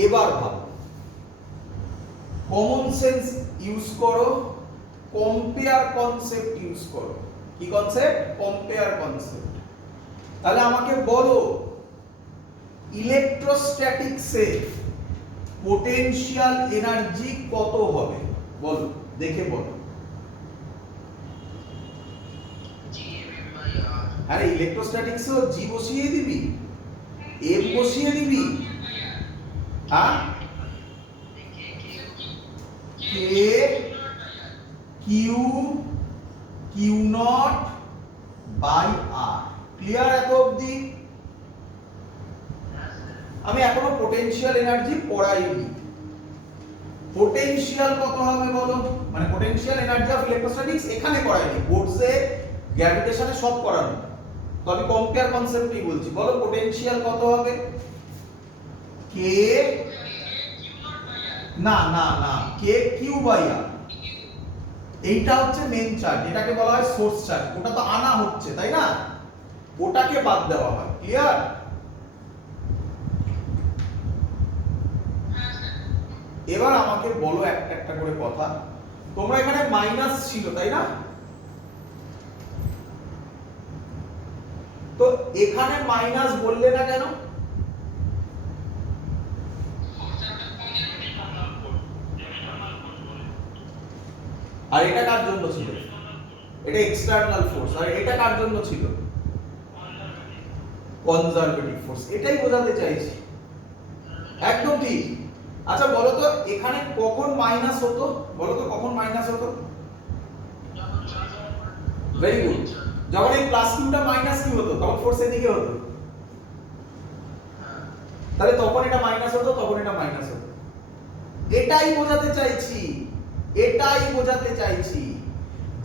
এবার ভাবো, কমন সেন্স ইউজ করো, কম্পেয়ার কনসেপ্ট ইউজ করো। কি কনসেপ্ট? Compare concept. তাহলে আমাকে বলো ইলেকট্রোস্ট্যাটিক্সে পোটেনশিয়াল এনার্জি কত হবে? বলো, দেখে বলো। আরে ইলেকট্রোস্ট্যাটিক্সেও জি বসিয়ে দিবি, এম বসিয়ে দিবি, হ্যাঁ? K Q Q naught by R. Clear এত অবধি? আমি এখনো পোটেনশিয়াল এনার্জি পড়াইনি। পোটেনশিয়াল কত হবে বলো, মানে পোটেনশিয়াল এনার্জি অফ ইলেকট্রোস্ট্যাটিক্স এখানে পড়াইনি, বোর্ডসে গ্র্যাভিটেশনে সব পড়ানো, তো আমি কম্পেয়ার কনসেপ্টই বলছি। বলো পোটেনশিয়াল কত হবে? কে না না না, কে কিউ বাই আর। এইটা হচ্ছে মেন চার্জ, এটাকে বলা হয় সোর্স চার্জ। ওটা তো আনা হচ্ছে তাই না, ওটাকে বাদ দেওয়া হয়। ক্লিয়ার? এবার আমাকে বলো একটা একটা করে কথা। তোমরা এখানে মাইনাস ছিল তাই না, তো এখানে মাইনাস বললে না কেন? আর এটা কার জন্য ছিল? এটা এক্সটার্নাল ফোর্স। আর এটা কার জন্য ছিল? Conservative force. এটাই বোঝাতে চাইছি। একদম ঠিক। আচ্ছা বলো তো এখানে কখন মাইনাস হতো? বলো তো কখন মাইনাস হতো? Very good. যখন এই প্লাস কিউটা মাইনাস কিউ হতো তখন ফোর্স এদিকে হতো, তাহলে তখন এটা মাইনাস হতো, তখন এটা মাইনাস হতো। এটাই বোঝাতে চাইছি, এটাই বোঝাতে চাইছি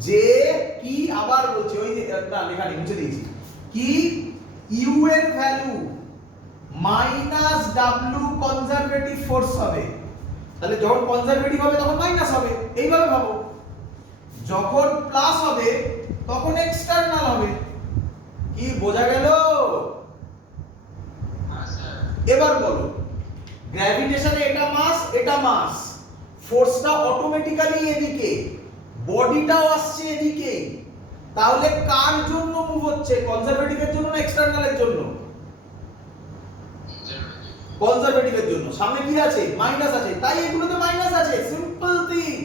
যে কি, আবার বলছি, ওই যে না লেখা নেই, মুছে দিয়েছি, কি ইউ এর value minus W conservative force হবে। তাহলে যখন কনজারভেটিভ হবে তখন মাইনাস হবে, এইভাবে ভাবো। যখন প্লাস হবে তখন এক্সটার্নাল হবে। কি বোঝা গেল? এবার বলো, গ্র্যাভিটেশনে এটা মাস, এটা মাস, ফোর্সটা অটোমেটিক্যালি এদিকে বডিটাও আসছে এদিকে, তাহলে কার জন্য মুভ হচ্ছে? কনজারভেটিভের জন্য না এক্সটার্নালের জন্য? কনজারভেটিভের জন্য। সামনে কি আছে? মাইনাস আছে, তাই এগুলোতে মাইনাস আছে, সিম্পল থিং।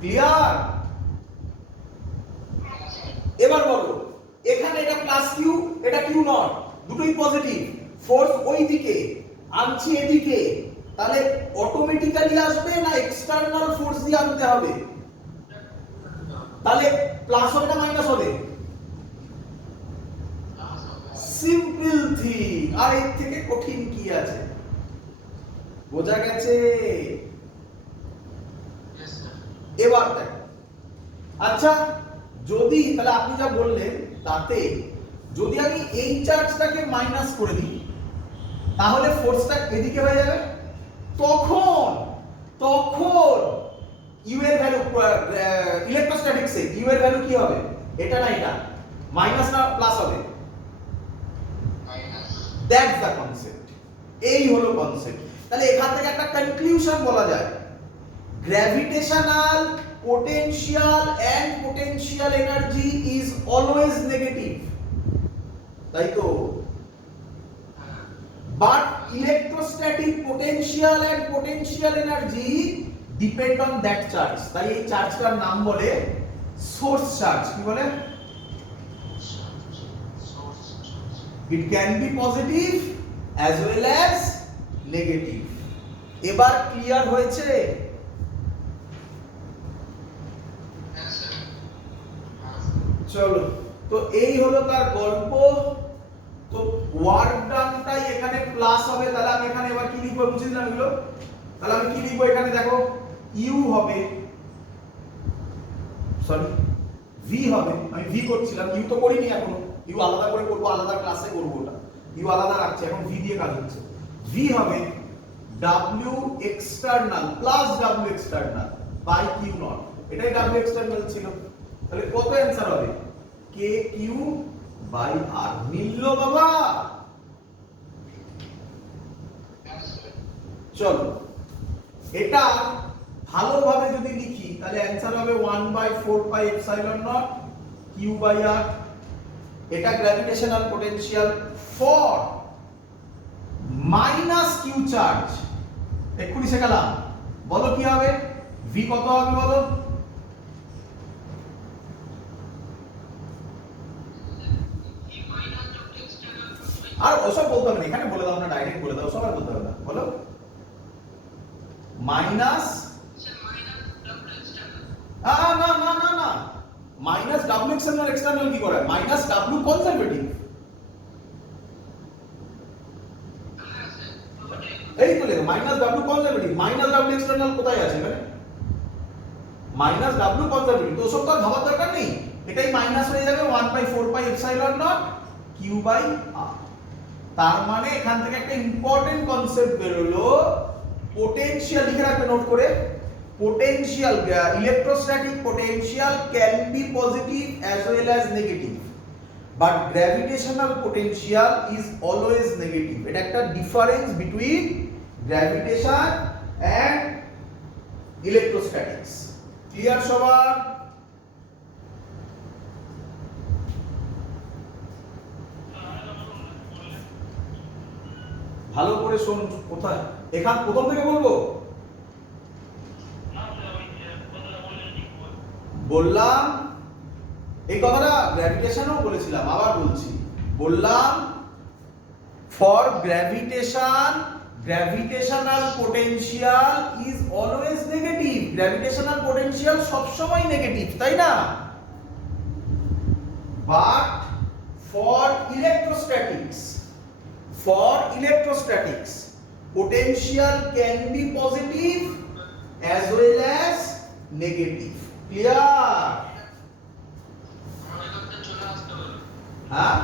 ক্লিয়ার? এবার বলো, এখানে এটা প্লাস কিউ, এটা কিউ নট, দুটোই পজিটিভ, ফোর্স ওই দিকে আনছি এদিকে, তাহলে অটোমেটিক্যালি আসবে না এক্সটার্নাল ফোর্স দিয়ে আনতে হবে? তাহলে প্লাস হবে না মাইনাস হবে? সিম্পল থিং, আর এর থেকে কঠিন কি আছে? বোঝা গেছে? এবার দেখো, আচ্ছা যদি তাহলে আপনি যা বললেন তাতে যদি আমি এই চার্জটাকে মাইনাস করে দিই তাহলে ফোর্সটা এদিকে হয়ে যাবে, তখন তখন ইউ এর ভ্যালু ইলেকট্রোস্ট্যাটিক্সে ইউ এর ভ্যালু কি হবে? এটা না এটা, মাইনাস না প্লাস হবে? That's the concept. এই হলো কনসেপ্ট। তাহলে এখান থেকে একটা কনক্লুশন বলা যায়, gravitational potential and potential energy is always negative, তাই তো? but electrostatic potential and potential energy depend on that charge, তাই এই চার্জটার নাম বলে সোর্স চার্জ। কি বলে? it can be positive as well as negative। এবার ক্লিয়ার হয়েছে? চলো, তো এই হলো তার গল্প। তো ওয়ার্ক ডানটাই এখানে প্লাস হবে, তাহলে আমি এখানে এবার কি লিখবো? বুঝে দিলাম এগুলো। তাহলে আমি কি লিখবো এখানে? দেখো, ইউ হবে, সরি ভি হবে। আমি ভি করছিলাম, ইউ তো করিনি এখনো, ইউ আলাদা করে করবো, আলাদা ক্লাসে করবো ওটা। ইউ আলাদা রাখছি, এখন ভি দিয়ে কাজ হচ্ছে। ভি হবে W external plus W external by Q naught, এটাই ডাব্লিউ এক্সটার্নাল ছিল। তাহলে কত অ্যানসার হবে? কে কিউ বাই আর। মিললো বাবা? চলো, এটা ভালোভাবে যদি লিখি তাহলে অ্যানসার হবে 1/4 pi epsilon naught Q by R. এটা gravitational potential for minus Q charge. এক্ষুনি শেখালাম, বলো কি হবে? ভি কত হবে বলো? আর ওসব বলতে হবে না, এখানে বলে দাও না, ডাইরেক্ট বলে দাও, সবাই বলতে হবে না, বলো মাইনাস না না না না না, মাইনাস ডাব্লিউ এক্সটার্নাল। এক্সটার্নাল কি করে? Minus W conservative. এই তো লেখো minus W conservative. Minus W external কোথায় আছে এখানে? Minus W conservative. তো ওসব তো ভাবার দরকার নেই, এটাই মাইনাস হয়ে যাবে 1/4 pi epsilon naught Q by r. তার মানে এখান থেকে একটা ইম্পর্টেন্ট কনসেপ্ট বেরোলো, পোটেনশিয়াল লিখে রাখবে নোট করে। potential electrostatic potential can be positive as well as negative, but gravitational potential is always negative। এটা একটা difference between gravitation and electrostatics. Clear সবার? ভালো করে শোন। কোথায়? এখান প্রথম থেকে বলবো? বললাম এই কথাটা, গ্র্যাভিটেশনও বলেছিলাম, আবার বলছি। বললাম for gravitation gravitational potential is always negative. Gravitational potential সবসময় নেগেটিভ, তাই না? But for electrostatics potential can be positive as well as negative। Clear? হ্যাঁ,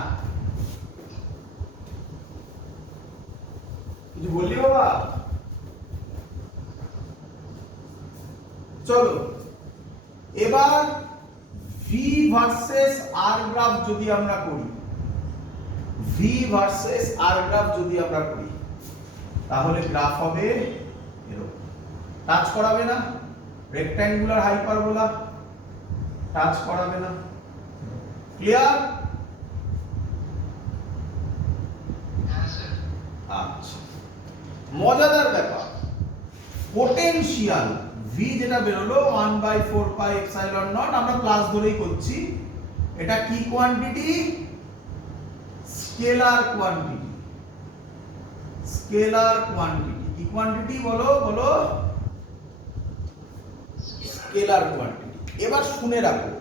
কিছু বললি বাবা? চলো, এবার ভি ভার্সেস আর গ্রাফ যদি আমরা করি, তাহলে গ্রাফ হবে এরকম। টাচ করাবে না? রেক্ট্যাঙ্গুলার হাইপারবোলা টাচ করাবে না। ক্লিয়ার? হ্যাঁ স্যার। আচ্ছা, মজাদার ব্যাপার, পোটেনশিয়াল ভি যেটা বেরোলো 1/4 পাই এপসাইলন নট, আমরা প্লাস ধরেই করছি, এটা কি quantity? Scalar quantity. Scalar quantity কি কোয়ান্টিটি বলো বলো? Scalar quantity. এবার শুনে রাখো,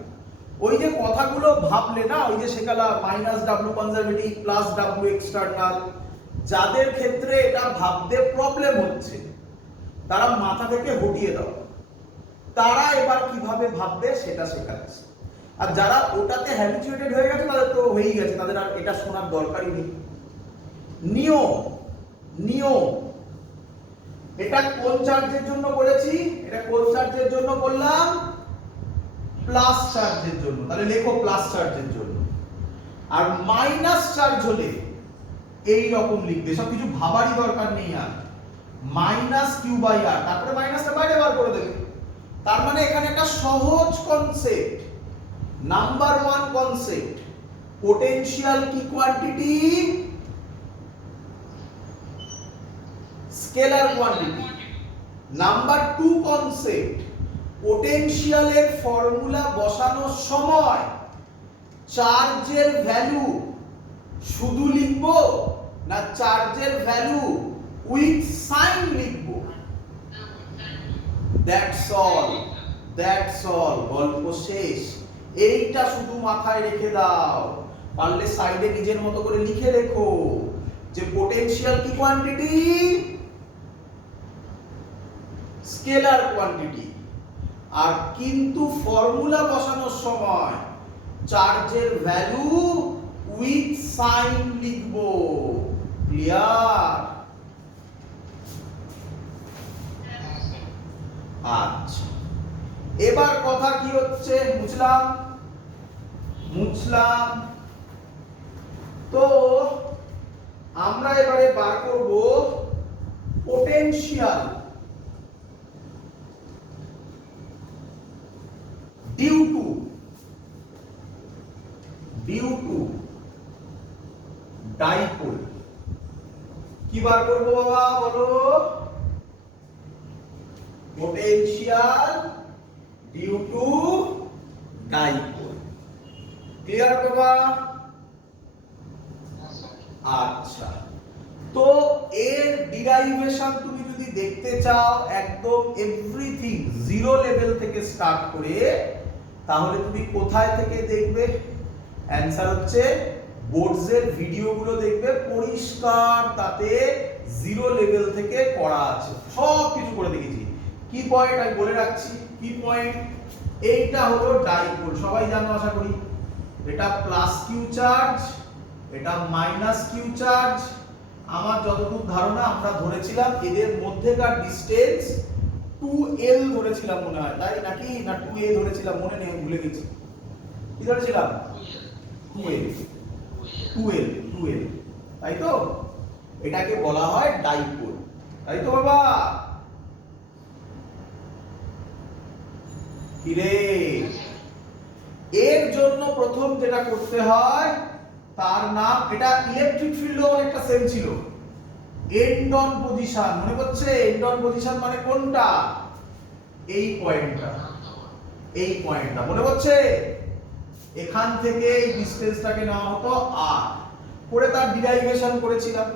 ওই যে কথাগুলো ভাবলে না, ওই যে সেকালা minus W conservative plus W external, যাদের ক্ষেত্রে এটা ভাবতে প্রবলেম হচ্ছে তারা মাথা থেকে হটিয়ে দাও, তারা এবার কিভাবে ভাববে সেটা শেখাচ্ছে। আর যারা ওটাতে হ্যাবিচুয়েটেড হয়ে গেছে তাদের তো হয়েই গেছে, তাদের আর এটা শোনার দরকারই নেই। নিয়ম নিয়ম, এটা কোন চার্জের জন্য করেছি? এটা কোন চার্জের জন্য করলাম? প্লাস চার্জের জন্য। তাহলে লেখো প্লাস চার্জের জন্য। আর মাইনাস চার্জ হলে এই রকম লিখবে, সব কিছু ভাবারই দরকার নেই আর। মাইনাস কিউ বাই আর, তারপরে মাইনাসটা বাইরে বার করে দেবে। তার মানে এখানে একটা সহজ কনসেপ্ট, নাম্বার 1 কনসেপ্ট, পোটেনশিয়াল কি quantity? Scalar quantity. Number 2 concept, পোটেনশিয়ালের ফর্মুলা বসানোর সময় চার্জের ভ্যালু শুধু লিখবো না চার্জের ভ্যালু উইথ সাইন লিখবো? দ্যাটস অল, দ্যাটস অল, গল্প শেষ। এইটা শুধু মাথায় রেখে দাও, পারলে সাইডে নিজের মতো করে লিখে রেখো যে পোটেনশিয়াল কি কোয়ান্টিটি? Scalar quantity. আর কিন্তু ফর্মুলা বসানোর সময় চার্জের ভ্যালু উইথ সাইন লিখবো। ক্লিয়ার? আচ্ছা, এবার কথা কি হচ্ছে বুঝলাম? মুছলাম। তো আমরা এবারে বার করব পোটেনশিয়াল due to ডাইপোল। কি বার করব বাবা বলো? Potential due to dipole. Clear বাবা? আচ্ছা, তো এর ডিরাইভেশন তুমি যদি দেখতে চাও একদম এভরিথিং জিরো লেভেল থেকে স্টার্ট করে, তাহলে তুমি কোথায় থেকে দেখবে? অ্যানসার হচ্ছে বোর্ডসের ভিডিওগুলো দেখবে, পরিষ্কার তাতে জিরো লেভেল থেকে করা আছে, সব কিছু করে দেখেছি। কি পয়েন্ট আমি বলে রাখছি, কি পয়েন্ট? এইটা হলো ডাইপোল, সবাই জানো আশা করি। এটা প্লাস কিউ চার্জ, এটা মাইনাস কিউ চার্জ। আমার যতদূর ধারণা আমরা ধরেছিলাম এদের মধ্যেকার ডিসটেন্স 2l ধরেছিলাম মনে হয়, তাই নাকি? না 2a ধরেছিলাম, মনে নেই, ভুলে গেছি। কি ধরেছিলাম? 2l 2l 2l, তাই তো? এটাকে বলা হয় ডাইপোল, তাই তো বাবা? কিরে, এর জন্য প্রথম যেটা করতে হয় তার নাম, এটা ইলেকট্রিক ফিল্ডও অনেকটা সেম ছিল, এন্ড অন পজিশন। মনে করছে এন্ড অন পজিশন মানে কোনটা? এই পয়েন্টটা, এই পয়েন্টটা মনে করছে? এখান থেকে এই ডিসটেন্সটাকে নেওয়া হতো আর করে তার ডিরাইভেশন করেছিলাম।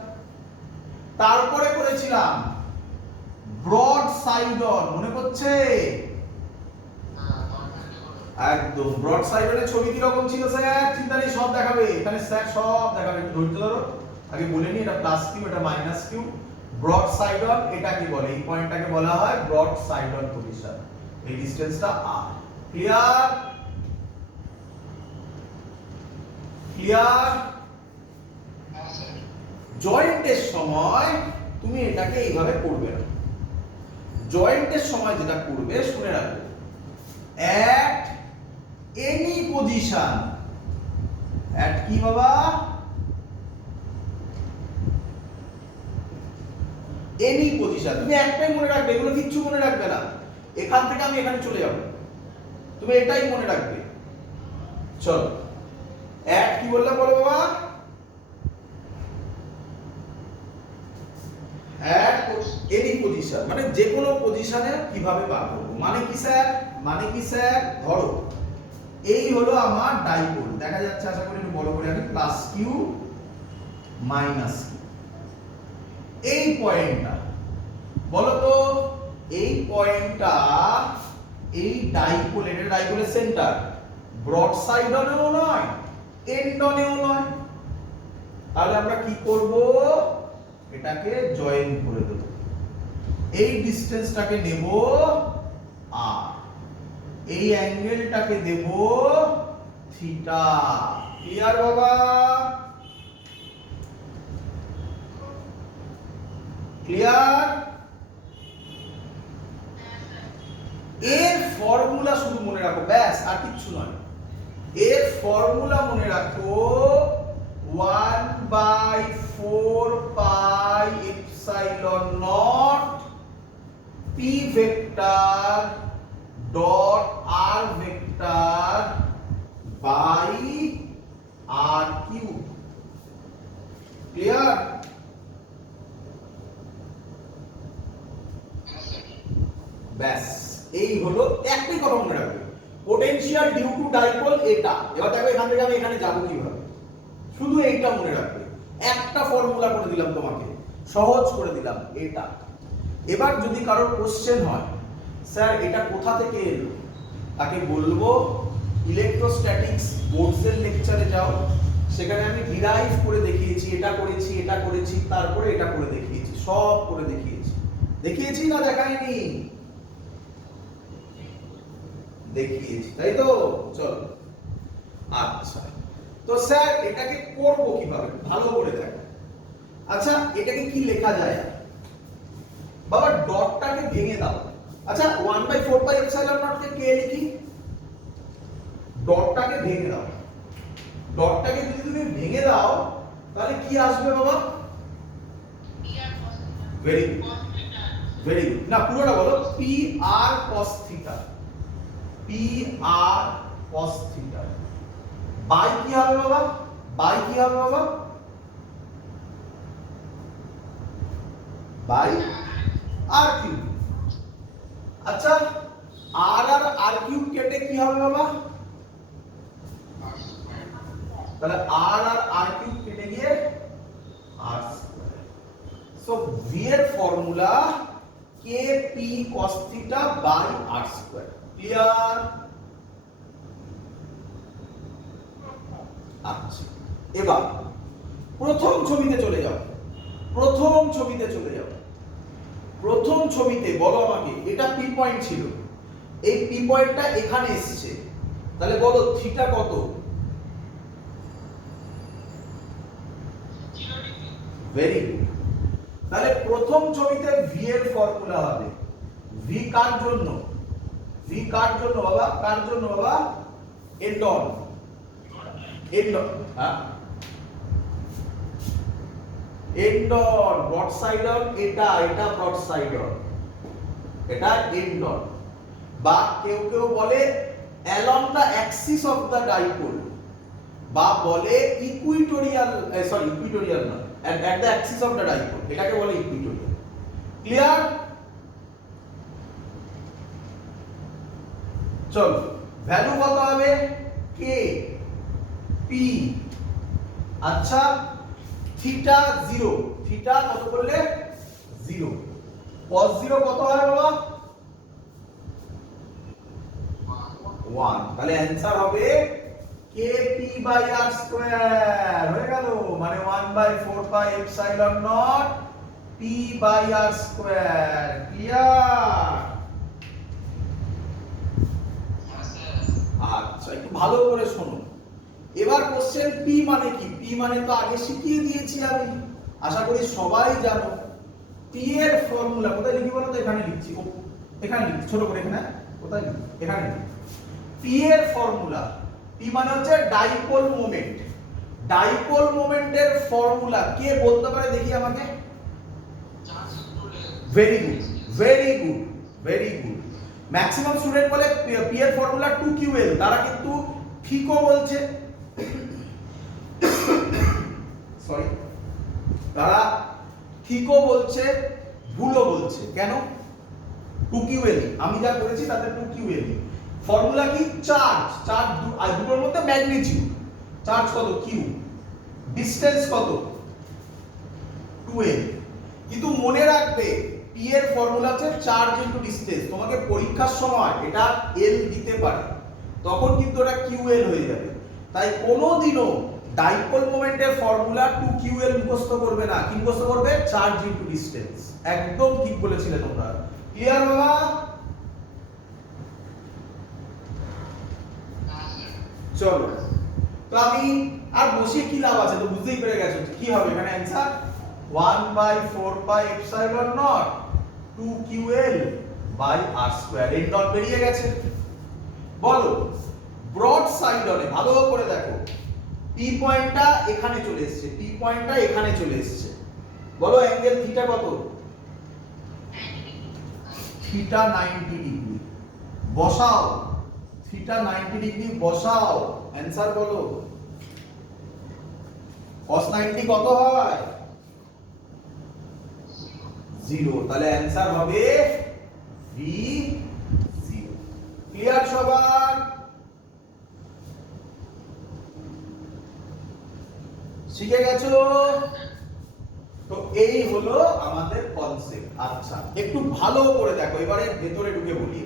তারপরে করেছিলাম ব্রড সাইড অন, মনে করছে? একদম ব্রড সাইড অনের ছবি কি রকম ছিল স্যার? চিন্তা নেই, সব দেখাবে এখানে স্যার, সব দেখাবে। একটু ধৈর্য ধরো, আগে বলে নি এটা প্লাস কিউ, এটা minus Q. Broad side on এটা কি বলে? এই পয়েন্টটাকে বলা হয় ব্রড সাইড অন পজিশন, এই ডিসটেন্সটা আর। ক্লিয়ার? ক্লিয়ার? জয়েন্টের সময় তুমি এটাকে এইভাবে করবে না। জয়েন্টের সময় যেটা করবে শুনে রাখো, at any position, at কি বাবা? any position। তুমি একটাই মনে রাখবে, এগুলো কিচ্ছু মনে রাখবে না। এখান থেকে আমি এখানে চলে যাব, তুমি এটাই মনে রাখবে। চলো এক কি বললাম বলো বাবা, এক এনি পজিশন, মানে যে কোনো পজিশনে কিভাবে বার করব। মানে কি স্যার, মানে কি স্যার, ধরো এই হলো আমার ডাইপোল, দেখা যাচ্ছে আশা করি একটু বড় করে আমি, প্লাস কিউ মাইনাস কিউ। এই পয়েন্টটা বলো তো, এই পয়েন্টটা এই ডাইপোল, এটা ডাইপোলের সেন্টার, ব্রড সাইড অনেও নয়, এন্ড অনেও নয়, তাহলে আমরা কি করব, এটাকে জয়েন করে দেব। এই ডিসটেন্সটাকে নেব আর এই অ্যাঙ্গেলটাকে দেব থিটা। ক্লিয়ার বাবা, ক্লিয়ার? এর ফর্মুলা শুধু মনে রাখো, ব্যাস আর কিচ্ছু নয়। এর ফর্মুলা মনে রাখো 1/4 pi epsilon naught P vector dot R vector by R cube. Clear? ব্যাস এই হলো, একটাই কথা মনে রাখবে, পোটেনশিয়াল ডিউ টু ডাইপোল এটা। এবার দেখো এখান থেকে আমি এখানে যাব কিভাবে, শুধু এইটা মনে রাখবে। একটা ফর্মুলা করে দিলাম তোমাকে, সহজ করে দিলাম এটা। এবার যদি কারোর কোশ্চেন হয় স্যার এটা কোথা থেকে এলো, তাকে বলবো ইলেকট্রোস্ট্যাটিক্স বোর্ডসের লেকচারে যাও, সেখানে আমি ডিরাইভ করে দেখিয়েছি, এটা করেছি, এটা করেছি, তারপরে এটা করে দেখিয়েছি, সব করে দেখিয়েছি। দেখিয়েছি না দেখাইনি? দেখিয়েছি, তাই তো? চলো আচ্ছা, তো স্যার এটাকে করব কিভাবে, ভালো করে দেখো। আচ্ছা এটাকে কি লেখা যায় বাবা, ডটটাকে ভেঙে দাও। আচ্ছা 1/4 পাই এপসাইলন নট কে কে লিখি, ডটটাকে ভেঙে দাও। ডটটাকে যদি তুমি ভেঙে দাও তাহলে কি আসবে বাবা? Very good, very good. না পুরোটা বলো, P R cos theta, P R cos theta by কি হবে বাবা, বাই কি হবে বাবা, বাই আর কিউব। আচ্ছা আর আর আর কিউব কেটে কি হবে বাবা, তাহলে আর আর আর কিউব কেটে গিয়ে আর স্কয়ার। সো ভি এর formula K P cos theta by R square. Clear? আচ্ছা এবার প্রথম ছবিতে চলে যাও, প্রথম ছবিতে চলে যাও। প্রথম ছবিতে বলো আমাকে, এটা পি পয়েন্ট ছিল, এই পি পয়েন্টটা এখানে এসেছে, তাহলে বলো থিটা কত? Very good. তাহলে প্রথম ছবিতে ভি এর ফর্মুলা হবে, ভি কার জন্য, ভি কার জন্য বাবা, কার জন্য বাবা, এন্ড অন, এন্ড অন, হ্যাঁ end on, broad side on, এটা এটা ব্রড সাইড অন, এটা এন্ড অন, বা কেউ কেউ বলে along the axis of the dipole, বা বলে ইকুইটোরিয়াল, সরি ইকুইটোরিয়াল না, at the axis of the dipole, এটাকে বলে ইকুইটোরিয়াল। ক্লিয়ার? চলো ভ্যালু কত হবে, কে পি। আচ্ছা থিটা 0, থিটা কত করলে 0, cos 0 কত হয় বাবা, 1। তাহলে অ্যানসার হবে kp বাই r স্কয়ার, হয়ে গেল, মানে 1/4 pi epsilon naught p by r square. Clear? আচ্ছা একটু ভালো করে শোনো। এবার কোশ্চেন p মানে কি, p মানে তো আগে শিখিয়ে দিয়েছি আমি, আশা করি সবাই জানো। p এর ফর্মুলা কোথায় লিখি বলো তো, এখানে লিখছি, এখানে লিখছি ছোট করে, এখানে কোথায় লিখি, এখানে লিখি। p এর ফর্মুলা, p মানে হচ্ছে ডাইপোল মোমেন্ট, ডাইপোল মোমেন্টের ফর্মুলা কে বলতে পারে দেখি আমাকে? Very good, very good, very good. Maximum student বলে পি এর ফর্মুলা 2QL, তারা কিন্তু ঠিকও বলছে, সরি, তারা ঠিকও বলছে ভুলও বলছে। কেন? 2QL, আমি যা করেছি তাতে 2QL। ফর্মুলা কি? চার্জ, চার্জ আর দুটোর মধ্যে ম্যাগনিটিউড, চার্জ কত কিউ, ডিসটেন্স কত 2L। কিন্তু মনে রাখবে পি এর ফর্মুলা হচ্ছে চার্জ ইনটু ডিসটেন্স। তোমাকে পরীক্ষার সময় এটা এল দিতে পারে, তখন কিন্তু এটা কিউএল হয়ে যাবে। তাই কোনোদিনও ডাইপোল মোমেন্টের ফর্মুলা 2QL মুখস্থ করবে না, কি মুখস্থ করবে? Charge into distance. একদম ঠিক বলেছিলে তোমরা। ক্লিয়ার বাবা? চলো, তো আমি আর বসিয়ে কি লাভ আছে, তো বুঝতেই পেরে গেছো কি হবে এখানে answer 1/4 pi epsilon naught 2QL by r square. এর ডট বেরিয়ে গেছে। বলো ব্রড সাইড অনে ভালো করে দেখো, পি পয়েন্টটা এখানে চলে এসেছে, পি পয়েন্টটা এখানে চলে এসেছে। বলো অ্যাঙ্গেল থিটা কত? Theta 90 degree. বসাও থিটা 90 ডিগ্রি বসাও, অ্যানসার বলো। cos 90 কত হয়? 0। তাহলে অ্যানসার হবে v0। ক্লিয়ার সবার? শিখে গেছো? তো এই হলো আমাদের কনসেপ্ট। আচ্ছা একটু ভালো করে দেখো, এবারে ভেতরে ঢুকে বলি।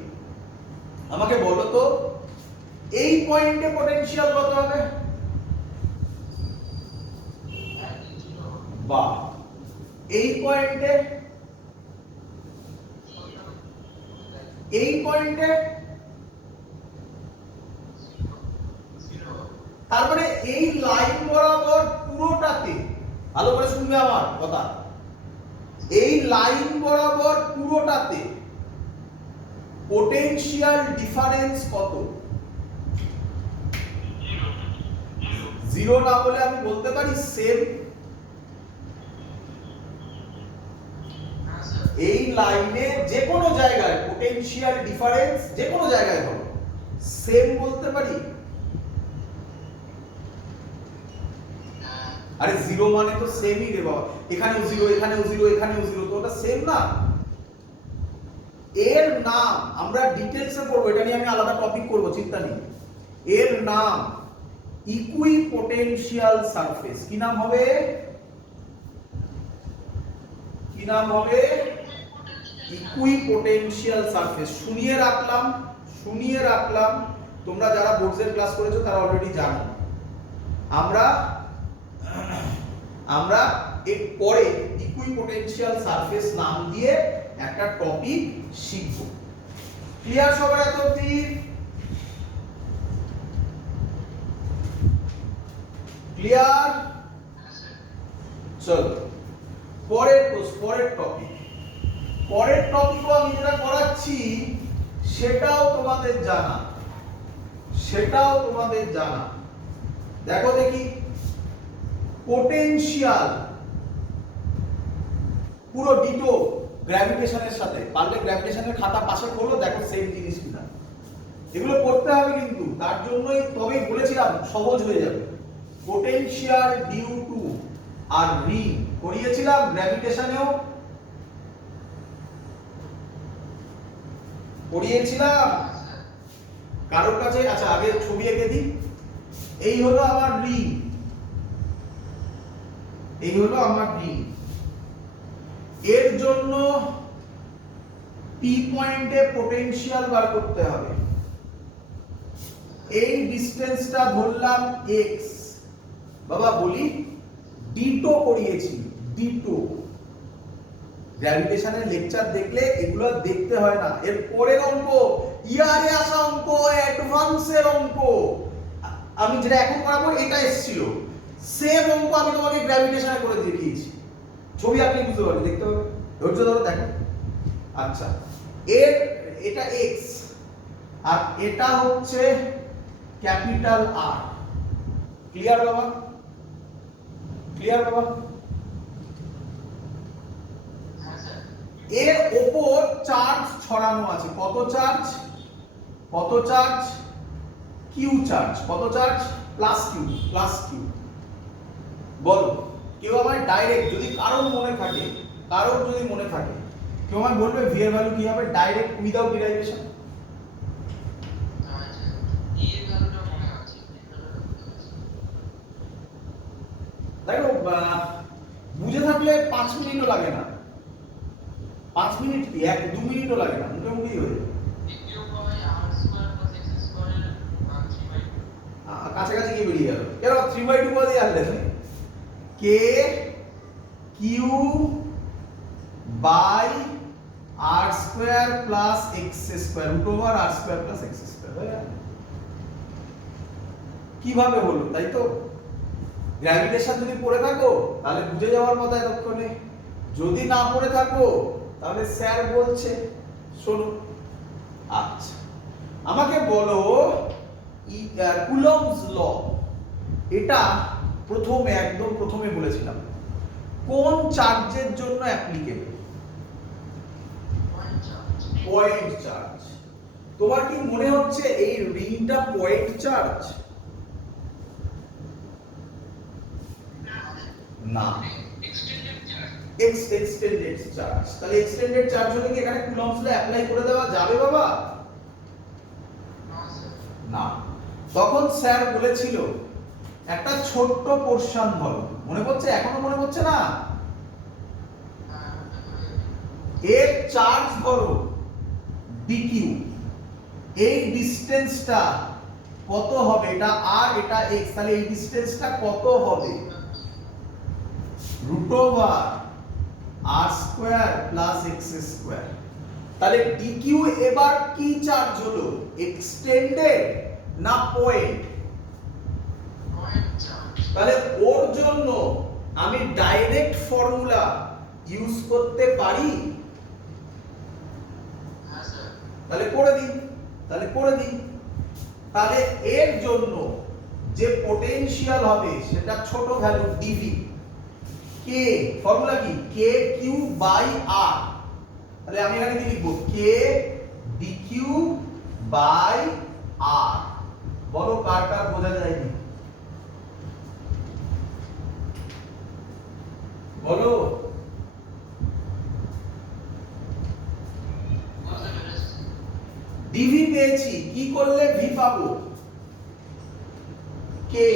আমাকে বলো তো এই পয়েন্টে পটেনশিয়াল কত হবে? বাহ। এই পয়েন্টে, এই পয়েন্টে, তারপরে এই লাইন বরাবর পুরোটাতে, ভালো করে শুনবে আমার কথা, এই লাইন বরাবর পুরোটাতে পোটেনশিয়াল ডিফারেন্স কত? 0 না বলে আমি বলতে পারি সেম। এই লাইনে যে কোনো জায়গায় পোটেনশিয়াল ডিফারেন্স যে কোনো জায়গায় হবে সেম বলতে পারি। আরে 0 মানে তো সেমই রে বাবা, এখানেও 0 এখানেও 0 এখানেও 0, তো ওটা সেম না। এর নাম আমরা ডিটেইলসে পড়বো, এটা নিয়ে আমি আলাদা টপিক করব, চিন্তা নেই। এর নাম ইকুইপোটেনশিয়াল সারফেস। কি নাম হবে? কি নাম হবে? Equipotential surface. শুনিয়ে রাখলাম, শুনিয়ে রাখলাম। তোমরা যারা বোর্ডসের ক্লাস করেছো তারা অলরেডি জানো। আমরা এর পরে ইকুইপোটেনশিয়াল সারফেস নাম দিয়ে একটা টপিক শিখব। ক্লিয়ার সবার এত অবধি? ক্লিয়ার? চলো পরের টপিক। পরের টপিকও আমি যেটা করাচ্ছি সেটাও তোমাদের জানা, সেটাও তোমাদের জানা। দেখো দেখি, পোটেনশিয়াল পুরো ডিটো গ্র্যাভিটেশনের সাথে। পারলে গ্র্যাভিটেশনের খাতা পাশে খোলো, দেখো সেম জিনিস কিনা। এগুলো করতে হবে কিন্তু, তার জন্যই তবেই বলেছিলাম সহজ হয়ে যাবে। পোটেনশিয়াল ডিউ টু আর রিং করিয়েছিলাম গ্র্যাভিটেশনেও, পড়িয়েছিলাম কারোর কাছে। আচ্ছা আগে ছবি এঁকে দিই। এই হলো আমার রিং, এই হলো আমার রিং। এর জন্য পি পয়েন্টে পোটেনশিয়াল বার করতে হবে। এই ডিসটেন্সটা ধরলাম x। বাবা বলি ডিটো করিয়েছি, ডিটো। গ্র্যাভিটেশনের লেকচার দেখলে এগুলো দেখতে হয় না। এর পরের অঙ্ক, ইয়ারে আসা অঙ্ক, অ্যাডভান্সের অঙ্ক, আমি যেটা এখন করাবো এটা এসেছিল, সেম অঙ্ক আমি তোমাকে গ্র্যাভিটেশনে করে দেখিয়েছি। ছবি আপনি বুঝতে পারবেন, দেখতে হবে, ধৈর্য ধরো দেখো। আচ্ছা এর এটা x আর এটা হচ্ছে ক্যাপিটাল R। ক্লিয়ার বাবা? ক্লিয়ার বাবা? এর ওপর চার্জ ছড়ানো আছে। কত চার্জ? কত চার্জ? Q charge. কত charge? Plus q. Plus q. বলো কেউ আমায় ডাইরেক্ট, যদি কারোর মনে থাকে, কারোর যদি মনে থাকে, কেউ আমায় বলবে ভি এর ভ্যালু কি হবে ডাইরেক্ট উইদাউট ডিরাইভেশন? দেখো বুঝে থাকলে 5 মিনিটও লাগে না। 5 মিনিট কি 1-2 মিনিটও লাগে না, মুখে মুখেই হয়ে যাবে। কাছাকাছি গিয়ে বেরিয়ে গেল। কেন 3/2 করে দিয়ে আসলে তুমি? K q by r square plus x square root over r square plus x square হয়ে গেল। কিভাবে হলো তাই তো? গ্র্যাভিটেশন যদি পড়ে থাকো তাহলে বুঝে যাওয়ার কথা এতক্ষণে। যদি না পড়ে থাকো তাহলে স্যার বলছে শোনো। আচ্ছা আমাকে বলো কুলম্বস ল, এটা প্রথমে একদম প্রথমে বলেছিলাম কোন চার্জের জন্য অ্যাপ্লিকেবল? Point charge. তোমার কি মনে হচ্ছে এই রিংটা পয়েন্ট চার্জ? না, এক্সটেন্ডেড চার্জ। তাহলে এক্সটেন্ডেড চার্জ হলে কি এখানে কুলম্বস ল অ্যাপ্লাই করে দেওয়া যাবে বাবা? না। তখন স্যার বলেছিল একটা ছোট্ট পোরশন ধরো, মনে পড়ছে? এখনো মনে পড়ছে না? এর চার্জ ধরো ডিকিউ, এই ডিসটেন্সটা কত হবে? এটা আর এটা এক্স, তাহলে এই ডিসটেন্সটা কত হবে? Root over r square plus x square. তাহলে ডিকিউ এবার কি চার্জ হলো? এক্সটেন্ডেড না পয়েন্ট? তাহলে ওর জন্য আমি ডাইরেক্ট ফর্মুলা ইউজ করতে পারি? তাহলে করে দিই, তাহলে করে দিই। তাহলে এর জন্য যে পটেনশিয়াল হবে সেটা ছোট ভ্যালু ডিভি। কে ফর্মুলা কি? কে কিউ বাই আর। তাহলে আমি এখানে কি লিখবো? কে ডিকিউ বাই আর। বলো কার কার বোঝা যায়নি? বলো। ডিভি পেয়েছি, কি করলে ভি পাবো? কে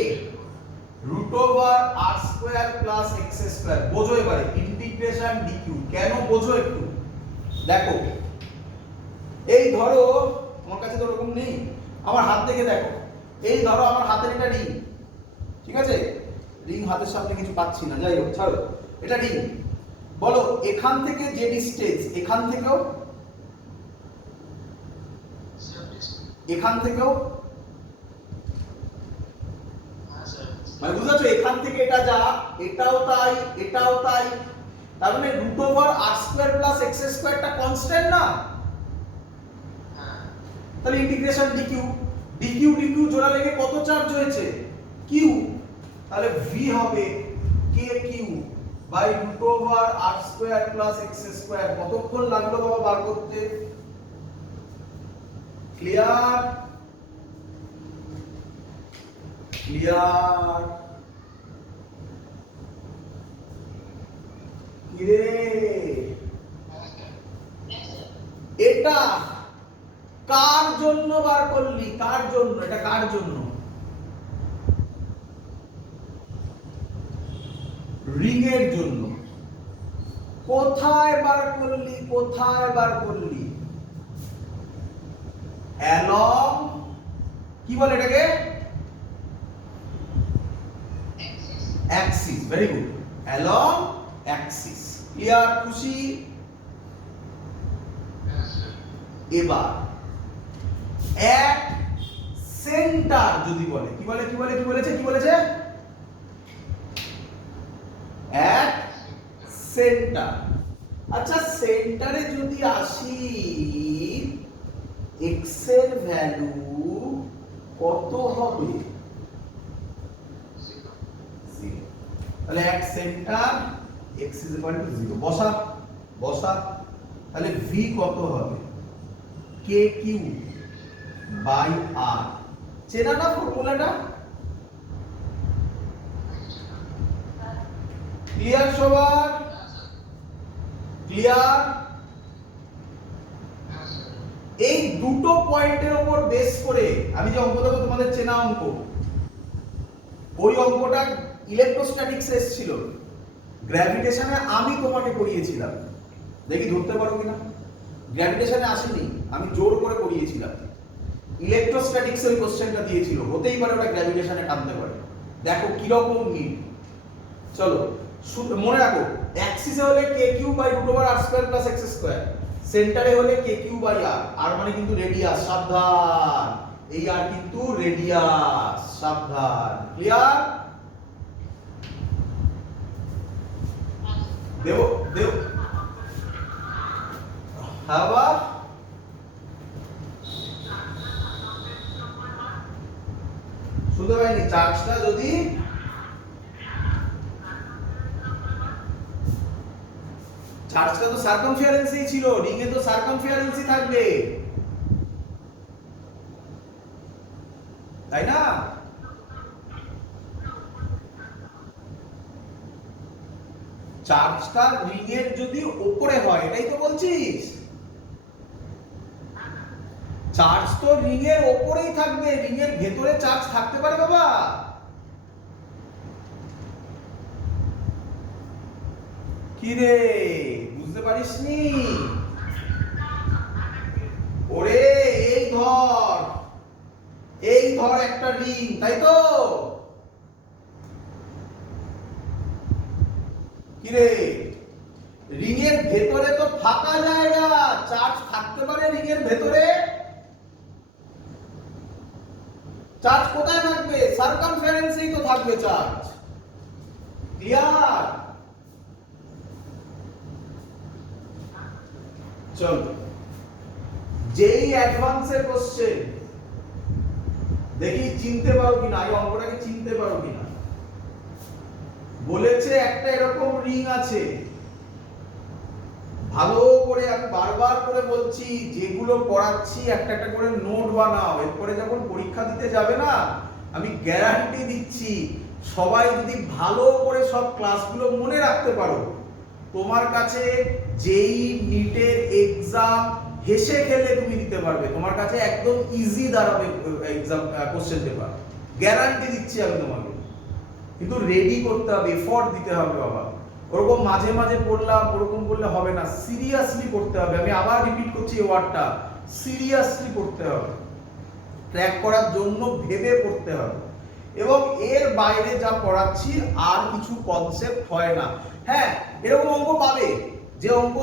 root over r square plus x square. বোঝো এবারে ইন্টিগ্রেশন ডিকিউ। কেন বোঝো একটু দেখো। এই ধরো তোমার কাছে তো ওরকম নেই, আমার হাত দেখে দেখো। এই ধরো আমার হাতের এটা রিং, ঠিক আছে? রিং হাতের সামনে কিছু পাচ্ছি না, যাই হোক ছাড়ো, এটা রিং। বলো এখান থেকে যে ডিসটেন্স, এখান থেকেও এখান থেকেও মানে বুঝতে পারছো? এখান থেকে এটা যা, এটাও তাই, এটাও তাই। তার মানে root over r square plus x স্কোয়ারটা কনস্ট্যান্ট না? তাহলে ইন্টিগ্রেশন ডিকিউ, ডিকিউ ডিকিউ জোড়া লেগে কত চার্জ হয়েছে? কিউ। তাহলে ভি হবে k q by root over r square plus x square. কতক্ষণ লাগলো বাবা বার করতে? ক্লিয়ার? ক্লিয়ার? কিরে এটা কার জন্য বার করলি? কার জন্য এটা? কার জন্য? রিং এর জন্য। কোথায় বার করলি? কোথায় বার করলি? অ্যালং কি বলে এটাকে? Axis. Very good, along Axis. Clear? খুশি? এবার এক সেন্টার যদি বলে, কি বলে? কি বলে? কি বলেছে? কি বলেছে? এক সেন্টার। আচ্ছা সেন্টারে যদি আসি, এক্স এর ভ্যালু কত হবে? 0। তাহলে এক সেন্টার x = 0। বসা বসা তাহলে ভি কত হবে? কে কিউ বাই আর। চেনা না ফর্মুলাটা? ক্লিয়ার সবার? ক্লিয়ার? এই দুটো পয়েন্টের উপর বেস করে আমি যে অঙ্ক দেবো তোমাদের চেনা অঙ্ক, ওই অঙ্কটা ইলেকট্রোস্ট্যাটিক্স এসেছিল, গ্র্যাভিটেশনে আমি তোমাকে করিয়েছিলাম, দেখি ধরতে পারো কিনা। গ্র্যাভিটেশনে আসেনি, আমি জোর করে করিয়েছিলাম। ইলেকট্রোস্ট্যাটিক্স ওই কোশ্চেনটা দিয়েছিল, হতেই পারে ওটা গ্র্যাভিটেশনে টানতে পারে। দেখো কিরকম মিল। চলো মনে রাখো, অ্যাক্সিসে হলে k q by root over r square plus x square, সেন্টারে হলে কে কিউ বাই আর। আর মানে কিন্তু রেডিয়াস, সাবধান, এই আর কিন্তু রেডিয়াস, সাবধান। ক্লিয়ার? দেব দেব হাওয়া শুনতে পাইনি। চার্জটা যদি চার্জটা তো সার্কামফারেন্সই ছিল, রিং এ তো সার্কামফারেন্সই থাকবে, তাই না? চার্জটা রিং এর যদি উপরে হয়, এটাই তো বলছিস। চার্জ তো রিং এর উপরেই থাকবে, রিং এর ভেতরে চার্জ থাকতে পারে বাবা? কি রে, বুঝতে পারিসনি? ওরে এই ধর একটা রিং, তাই তো? কি রে, রিং এর ভেতরে তো ফাঁকা জায়গা, চার্জ থাকতে পারে রিং এর ভেতরে? চার্জ কোথায় থাকবে? সার্কামফারেন্সেই তো থাকবে চার্জ। ক্লিয়ার? চল, যেই অ্যাডভান্সের কোশ্চেন, দেখি চিনতে পারো কিনা, এই অঙ্কটাকে চিনতে পারো কিনা। বলেছে একটা এরকম রিং আছে, ভালো করে আমি বারবার করে বলছি, যেগুলো পড়াচ্ছি একটা একটা করে নোট বানাও, এরপরে যখন পরীক্ষা দিতে যাবে না, আমি গ্যারান্টি দিচ্ছি সবাই যদি ভালো করে সব ক্লাসগুলো মনে রাখতে পারো, তোমার কাছে যেই নিটের এক্সাম হেসে খেলে তুমি দিতে পারবে, তোমার কাছে একদম ইজি দাঁড়াবে এক্সাম কোশ্চেন পেপার, গ্যারান্টি দিচ্ছি আমি তোমাকে। কিন্তু রেডি করতে হবে, এফর্ট দিতে হবে বাবা। ওরকম মাঝে মাঝে পড়লাম ওরকম করলে হবে না, সিরিয়াসলি করতে হবে। আমি আবার রিপিট করছি এই ওয়ার্ডটা, সিরিয়াসলি করতে হবে, ট্র্যাক করার জন্য ভেবে পড়তে হবে। এবং এর বাইরে যা পড়াচ্ছি আর কিছু কনসেপ্ট হয় না। হ্যাঁ, এরকম অঙ্ক পাবে যে অঙ্ক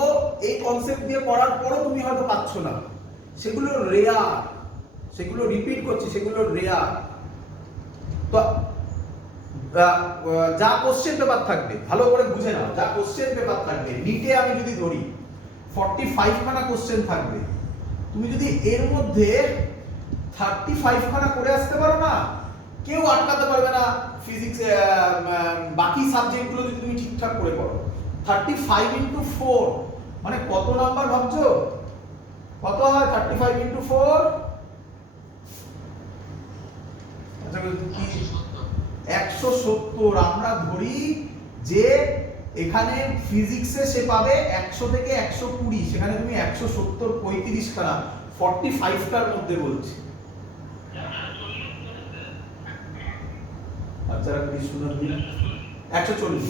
এই কনসেপ্ট দিয়ে পড়ার পরও তুমি হয়তো পাচ্ছ না, সেগুলো রেয়ার, সেগুলো রিপিট করছি, সেগুলো রেয়ার। তো যা কোশ্চেন পেপার থাকবে ভালো করে বুঝে নাও, যা কোশ্চেন পেপার থাকবে নিটে আমি যদি ধরি 45 খানা কোশ্চেন থাকবে, তুমি যদি এর মধ্যে 35 খানা করে আসতে পারো না, কেউ আটকাতে পারবে না। ফিজিক্স বাকি সাবজেক্টগুলো যদি তুমি ঠিকঠাক করে করো, 35 ইনটু 4 মানে কত নাম্বার ভাবছো? কত হয় 35 ইনটু 4? আচ্ছা কি 170। আমরা ধরি যে এখানে ফিজিক্সে সে পাবে 100 থেকে 120, সেখানে তুমি 170 35 খানা 45 টার মধ্যে বলছি। আচ্ছা প্লিজ শুনুন, 140 সরি,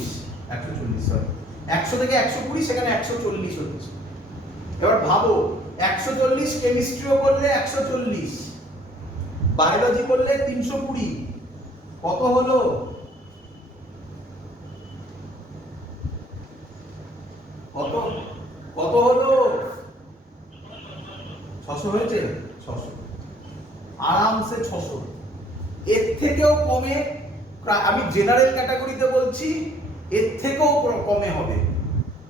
100 থেকে 120, সেখানে 140 হচ্ছে। এবার ভাবো 140 কেমিস্ট্রিও করলে 140, বায়োলজি করলে 320, কত হলো? কত কত হলো? 600 হয়েছে? 600 আরামসে 600। এর থেকেও কমে, আমি জেনারেল ক্যাটাগরিতে বলছি, এর থেকেও কমে হবে,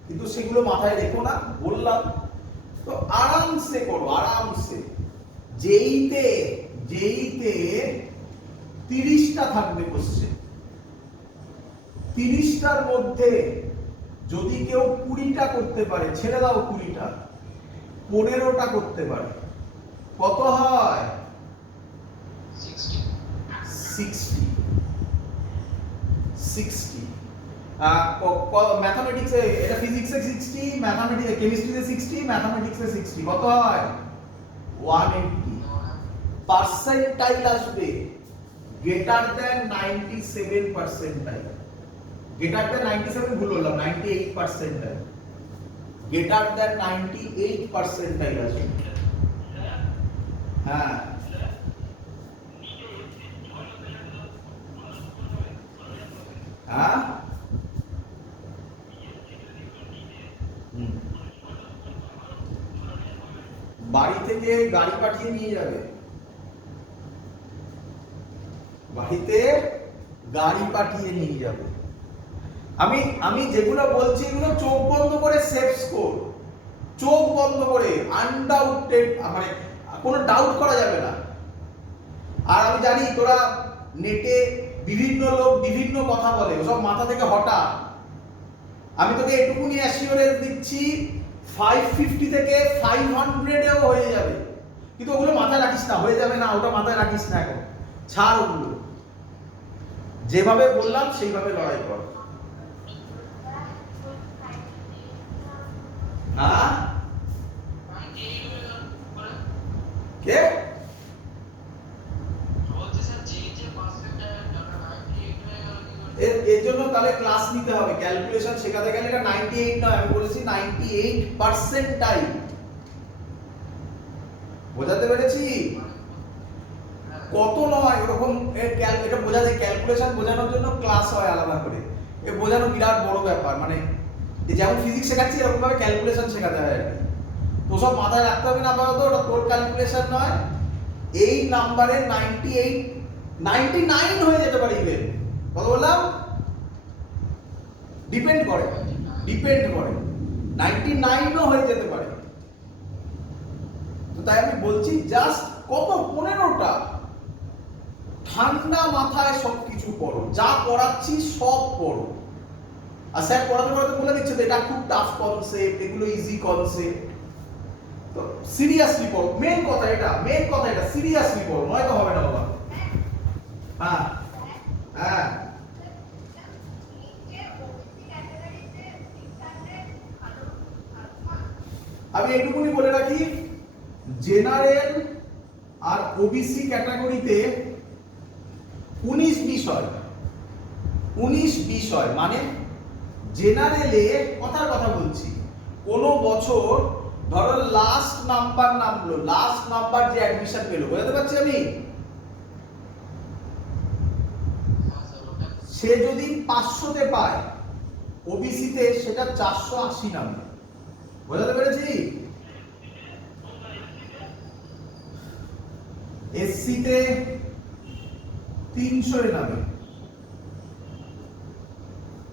কিন্তু সেগুলো মাথায় রেখো না, বললাম তো। আরামসে করো, আরামসে। যেইতে 30টা থাকবে কোশ্চেন, 30টার মধ্যে যদি কেউ 20টা করতে পারে, ছেড়ে দাও 20টা, 15টা করতে পারে। কত হয়? 60 60 60 ম্যাথমেটিক্সে, এটা ফিজিক্সে 60, ম্যাথমেটিক্সে কেমিস্ট্রিতে 60, ম্যাথমেটিক্সে 60, কত হয়? 180। পার্সেন্টাইল আসবে greater than 97 percentile. Greater than 97 ভুল বললাম, 98 পার্সেন্টাইল। গ্রেটার দ্যান 98 পার্সেন্টাইল আসবে। হ্যাঁ, হ্যাঁ, বাড়ি থেকে গাড়ি পাঠিয়ে নিয়ে যাবে, বাড়িতে গাড়ি পাঠিয়ে নিয়ে যাবে। আমি যেগুলো বলছি এগুলো চোখ বন্ধ করে সেভ স্কোর, চোখ বন্ধ করে, আনডাউটেড, মানে কোনো ডাউট করা যাবে না। আর আমি জানি তোরা নেটে বিভিন্ন লোক বিভিন্ন কথা বলে, সব মাথা থেকে হঠাৎ। আমি তোকে এটুকুনি অ্যাসিওরেন্স দিচ্ছি 550 থেকে 500 এও হয়ে যাবে, কিন্তু ওগুলো মাথায় রাখিস না, হয়ে যাবে না, ওটা মাথায় রাখিস না, এখন ছাড় ওগুলো। যেভাবে বললাম সেইভাবে লড়াই কর। হ্যাঁ, কে বলছে স্যার যে পার্সেন্টাইল 98 হয়ে গেল কি করে? এর জন্য তাহলে ক্লাস নিতে হবে, ক্যালকুলেশন শেখাতে গেলে। এটা 98 নয়, আমি বলেছি 98 পার্সেন্টাইল। বোঝাতে পেরেছি? কত নয় ওরকম, এটা বোঝাতে, ক্যালকুলেশন বোঝানোর জন্য ক্লাস হয় আলাদা করে। এ বোঝানো বিরাট বড় ব্যাপার, মানে যেমন ফিজিক্স শেখাচ্ছি এরকম ভাবে ক্যালকুলেশন শেখাতে হয় আর কি। তো সব মাথায় রাখতে হবে না আপাতত, ওটা তোর ক্যালকুলেশন নয়। এই নাম্বারে 98 99 হয়ে যেতে পারে ইভেন। কত বললাম? ডিপেন্ড করে, 99ও হয়ে যেতে পারে। তো তাই আমি বলছি জাস্ট কত 15টা ঠান্ডা মাথায় সবকিছু পড়ো, যা পড়াচ্ছি সব পড়ো। আর স্যার পড়াতে পড়াতে বলে দিচ্ছে যে এটা খুব টাফ কনসেপ্ট, এগুলো ইজি কনসেপ্ট। তো সিরিয়াসলি পড়ো, মেন কথা এটা সিরিয়াসলি পড়ো, নয়তো হবে না বাবা। হ্যাঁ, হ্যাঁ, আমি এটুকুনি বলে রাখি, জেনারেল আর ওবিসি ক্যাটাগরিতে 19 বিষয়, মানে জেনারেলে কথার কথা বলছি, কোন বছর ধরো লাস্ট নাম্বার নামলো, লাস্ট নাম্বার যে অ্যাডমিশন পেলো, বুঝতে পারছি আমি, সে যদি 500-তে পায়, ওবিসিতে সেটা 480 নামবে। বুঝতে পেরেছি? এসসিতে 300 এ নামে।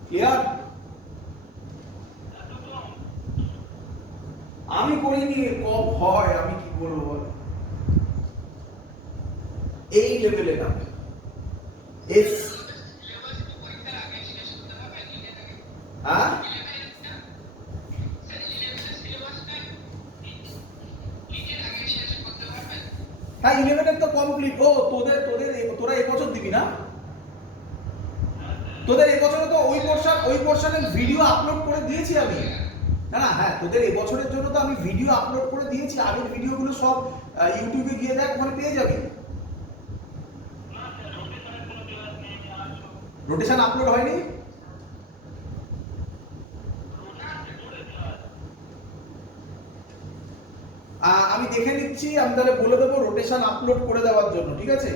ক্লিয়ার? আমি করিনি, কম হয়, আমি কি বলবো বল, এই লেভেলে নামে। এস, হ্যাঁ, হ্যাঁ 11 তো কমপ্লিট। ও তোরা এবছর দিবি না? তোদের এবছরে তো ওই পোরশনের ভিডিও আপলোড করে দিয়েছি আমি। না না, হ্যাঁ তোদের এবছরের জন্য তো আমি ভিডিও আপলোড করে দিয়েছি, আগের ভিডিওগুলো সব ইউটিউবে গিয়ে দেখ, ওখানে পেয়ে যাবি। রোটেশন আপলোড হয়নি? আমি দেখে নিচ্ছি, আমি তাহলে বলে দেবো রোটেশন আপলোড করে দেওয়ার জন্য, ঠিক আছে?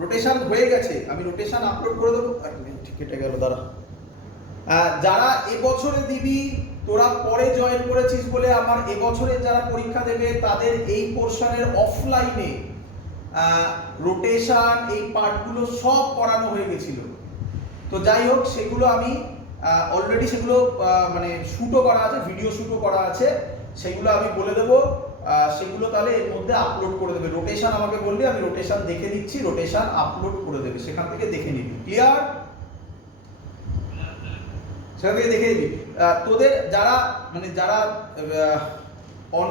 রোটেশন হয়ে গেছে, আমি রোটেশন আপলোড করে দেবো। কেটে গেল, দাঁড়া। যারা এবছরে দিবি, তোরা পরে জয়েন করেছিস বলে আমার এবছরে যারা পরীক্ষা দেবে তাদের এই পোরশনের অফলাইনে রোটেশন, এই পার্টগুলো সব করানো হয়ে গেছিল। তো যাই হোক, সেগুলো আমি অলরেডি সেগুলো মানে শুটও করা আছে, ভিডিও শুটও করা আছে, সেগুলো আমি বলে দেবো। সেগুলো তাহলে এর মধ্যে আপলোড করে দেবে। রোটেশন আমাকে বললে আমি রোটেশন দেখে দিচ্ছি, রোটেশন আপলোড করে দেবে, সেখান থেকে দেখে নিবি। ক্লিয়ার? সেখান থেকে দেখে নিবি। তোদের যারা মানে যারা অন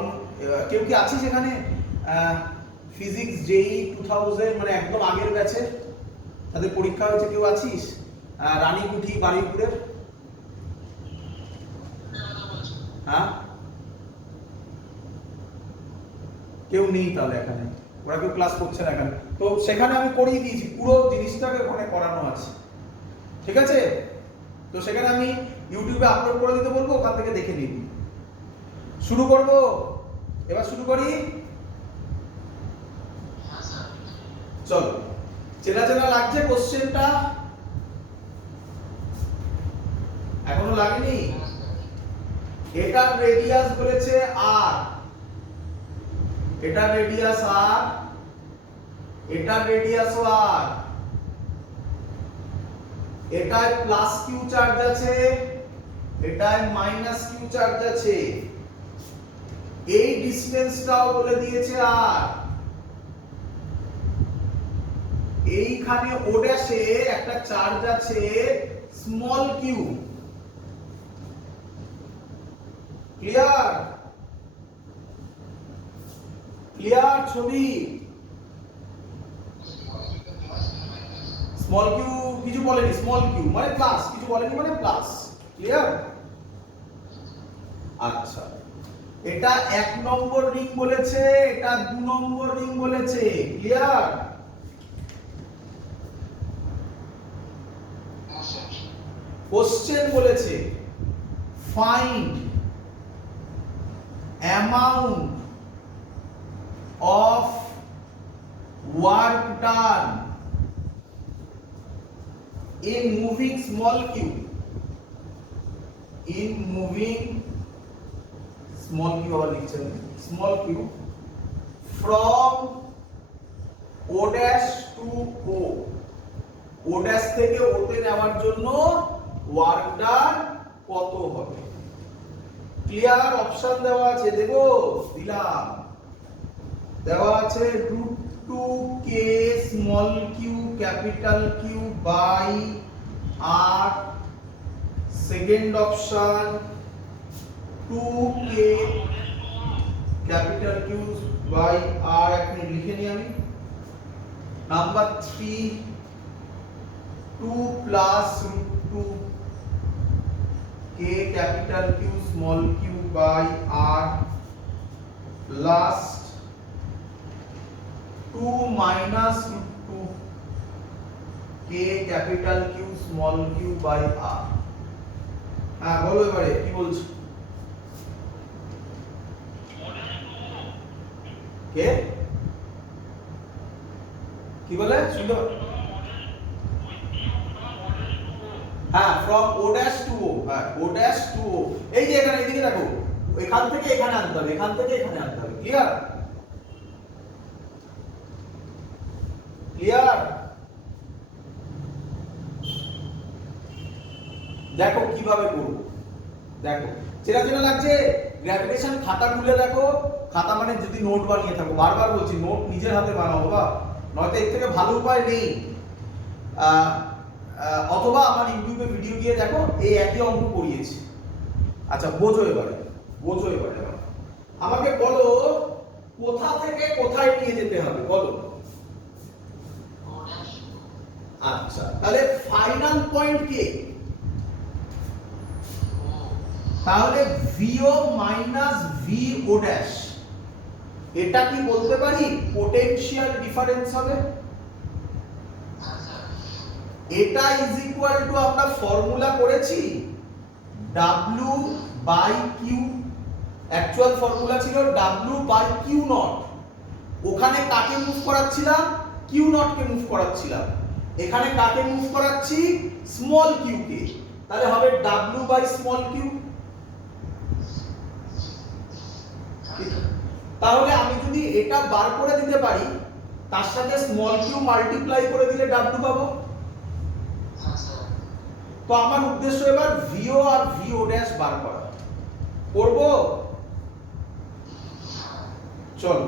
কেউ কি আছিস এখানে ফিজিক্স জেই 2000 মানে একদম আগের ব্যাচে তাদের পরীক্ষা হয়েছে, কেউ আছিস? রানীকুঠি বারুইপুরের, হ্যাঁ কেউ নেই তাহলে এখানে, ওরা কেউ ক্লাস করছে না এখানে। তো সেখানে আমি করিয়ে দিয়েছি, পুরো জিনিসটাকে ওখানে করানো আছে, ঠিক আছে? তো সেখানে আমি ইউটিউবে আপলোড করে দিতে বলবো, ওখান থেকে দেখে নিবি। শুরু করব, এবার শুরু করি। চলো, চেনা চেনা লাগছে কোশ্চেনটা? এখনো লাগেনি? এটার রেডিয়াস বলেছে আর, এটার রেডিয়াস আর, এটার রেডিয়াসও আর, এটায় প্লাস কিউ চার্জ আছে, এটায় মাইনাস কিউ চার্জ আছে, এই ডিসটেন্সটাও বলে দিয়েছে আর, এইখানে ও ড্যাশে একটা চার্জ আছে স্মল কিউ। ক্লিয়ার? ক্লিয়ার ছবি? স্মল কিউ কিছু বলেনি, স্মল কিউ মানে প্লাস, কিছু বলেনি মানে প্লাস। ক্লিয়ার? আচ্ছা, এটা 1 নম্বর রিং বলেছে, এটা 2 নম্বর রিং বলেছে। ক্লিয়ার? কোশ্চেন বলেছে find amount of work done in moving small cube, in moving small cube আবার লিখছেন, small cube from o dash to o, o dash থেকে o তে নেওয়ার জন্য ওয়ার্ক ডান কত হবে? ক্লিয়ার? অপশন দেওয়া আছে, দেবো? দিলাম। দেওয়া আছে √2k small q capital q by r, second option 2k capital q by r, এখন লিখে নিই আমি। Number 3 2 plus √2k capital q small q by r, last 2 minus √2k capital q small q by r. হ্যাঁ বলো এবারে কি বলছো? কে কি বলে শুনতে? হ্যাঁ from o dash to o, হ্যাঁ o dash to o, এই যে এখানে এদিকে দেখো, এখান থেকে এখানে আনতে হবে, এখান থেকে এখানে আনতে হবে। ক্লিয়ার? ক্লিয়ার? দেখো কিভাবে করব, দেখো চেনা চেনা লাগছে? গ্র্যাভিটেশন খাতা খুলে দেখো, খাতা মানে যদি নোট বানিয়ে থাকো, বারবার বলছি নোট নিজের হাতে বানাও বাবা, নয়তো এর থেকে ভালো উপায় নেই। অথবা আমার ইউটিউবে ভিডিও গিয়ে দেখো, এই একই অঙ্ক করিয়েছি। আচ্ছা বোঝো এবারে, বোঝো এবারে। আমাকে বলো কোথা থেকে কোথায় নিয়ে যেতে হবে, বলো। আচ্ছা তাহলে ফাইনাল পয়েন্ট কে? তাহলে VO মাইনাস VO ড্যাশ, এটা কি বলতে পারি পোটেনশিয়াল ডিফারেন্স হবে? এটা ইজ ইকুয়াল টু, আমরা ফর্মুলা করেছি W by q, actual formula ছিল W বাই কিউ নট। ওখানে কাকে মুভ করাচ্ছিলাম? কিউ নট কে মুভ করাচ্ছিলাম। এখানে কাকে মুভ করাচ্ছি? স্মল কিউ কে। তাহলে হবে W বাই স্মল কিউ। তাহলে আমি যদি এটা বার করে দিতে পারি, তার সাথে স্মল কিউ মাল্টিপ্লাই করে দিলে W পাবো। তো আমার উদ্দেশ্য এবার VO আর VO ড্যাশ বার করা। করব? চল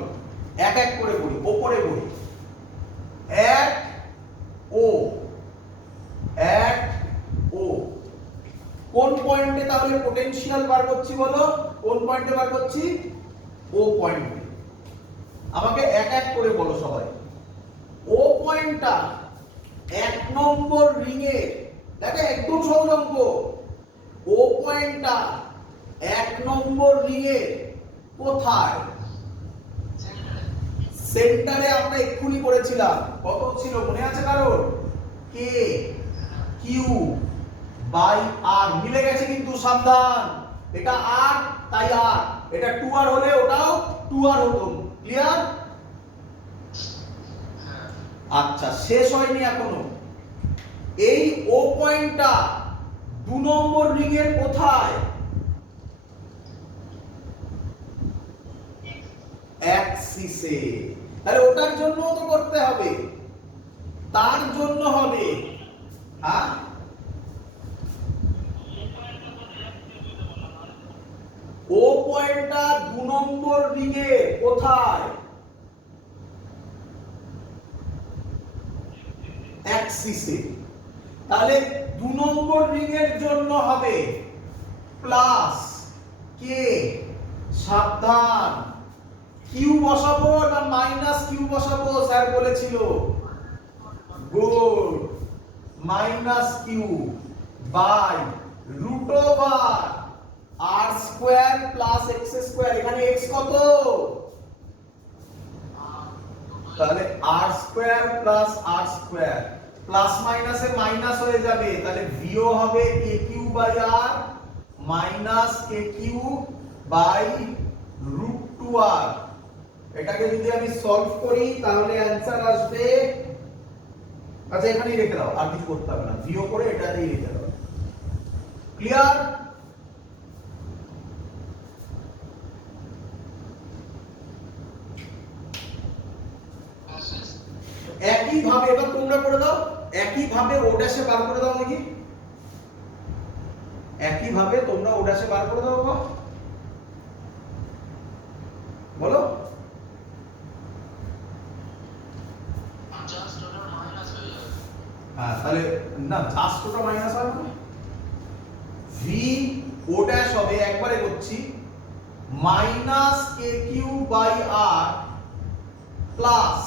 এক এক করে করি, ওপরে করি। 1 ও 1 ও, কোন পয়েন্টে তাহলে পোটেনশিয়াল বার করছি বলো? কোন পয়েন্টে বার করছি? ও পয়েন্টে। আমাকে এক এক করে বলো সবাই। ও পয়েন্টটা 1 নম্বর রিং এর, দেখো একদম সহজ অঙ্ক। ও পয়েন্টটা 1 নম্বর রিং এর কোথায়? সেন্টারে আমরা এক্ষুনি করেছিলাম। কত ছিল মনে আছে কারোর? কে কিউ বাই আর, মিলে গেছে কিন্তু সাবধান। এটা আর তাই আর, এটা 2r হলে ওটাও 2r হতো। ক্লিয়ার? আচ্ছা, শেষ হয়নি এখনো। এই ও পয়েন্টটা 2 নম্বর রিং এর কোথায়? অ্যাক্সিসে। তাহলে ওটার জন্য তো করতে হবে, তার জন্য হবে, হ্যাঁ ও পয়েন্টটা 2 নম্বর রিং এ কোথায়? অ্যাক্সিসে। তাহলে 2 নম্বর রিং এর জন্য হবে প্লাস কে, সাবধান, কিউ বসাবো না মাইনাস কিউ বসাবো? স্যার বলেছিল good, minus q by root over r square plus x square. এখানে এক্স কত? তাহলে r square plus r square, plus মাইনাসে মাইনাস হয়ে যাবে, তাহলে ভিও হবে k q by r minus K q by root 2r। এটাকে যদি আমি সলভ করি তাহলে অ্যানসার আসবে, আচ্ছা এখানেই রেখে দাও, আর কিছু করতে হবে না, ভিও করে এটাতেই রেখে দাও। ক্লিয়ার? একই ভাবে এবার তোমরা করে দাও, একই ভাবে ও ড্যাশে বার করে দাও নাকি, একই ভাবে তোমরা ও ড্যাশে বার করে দাও বাবা, বলো। হ্যাঁ তাহলে না, জাস্ট ওটা মাইনাস হবে না, ভি ও ড্যাশ হবে, একবারে করছি, minus K q by r plus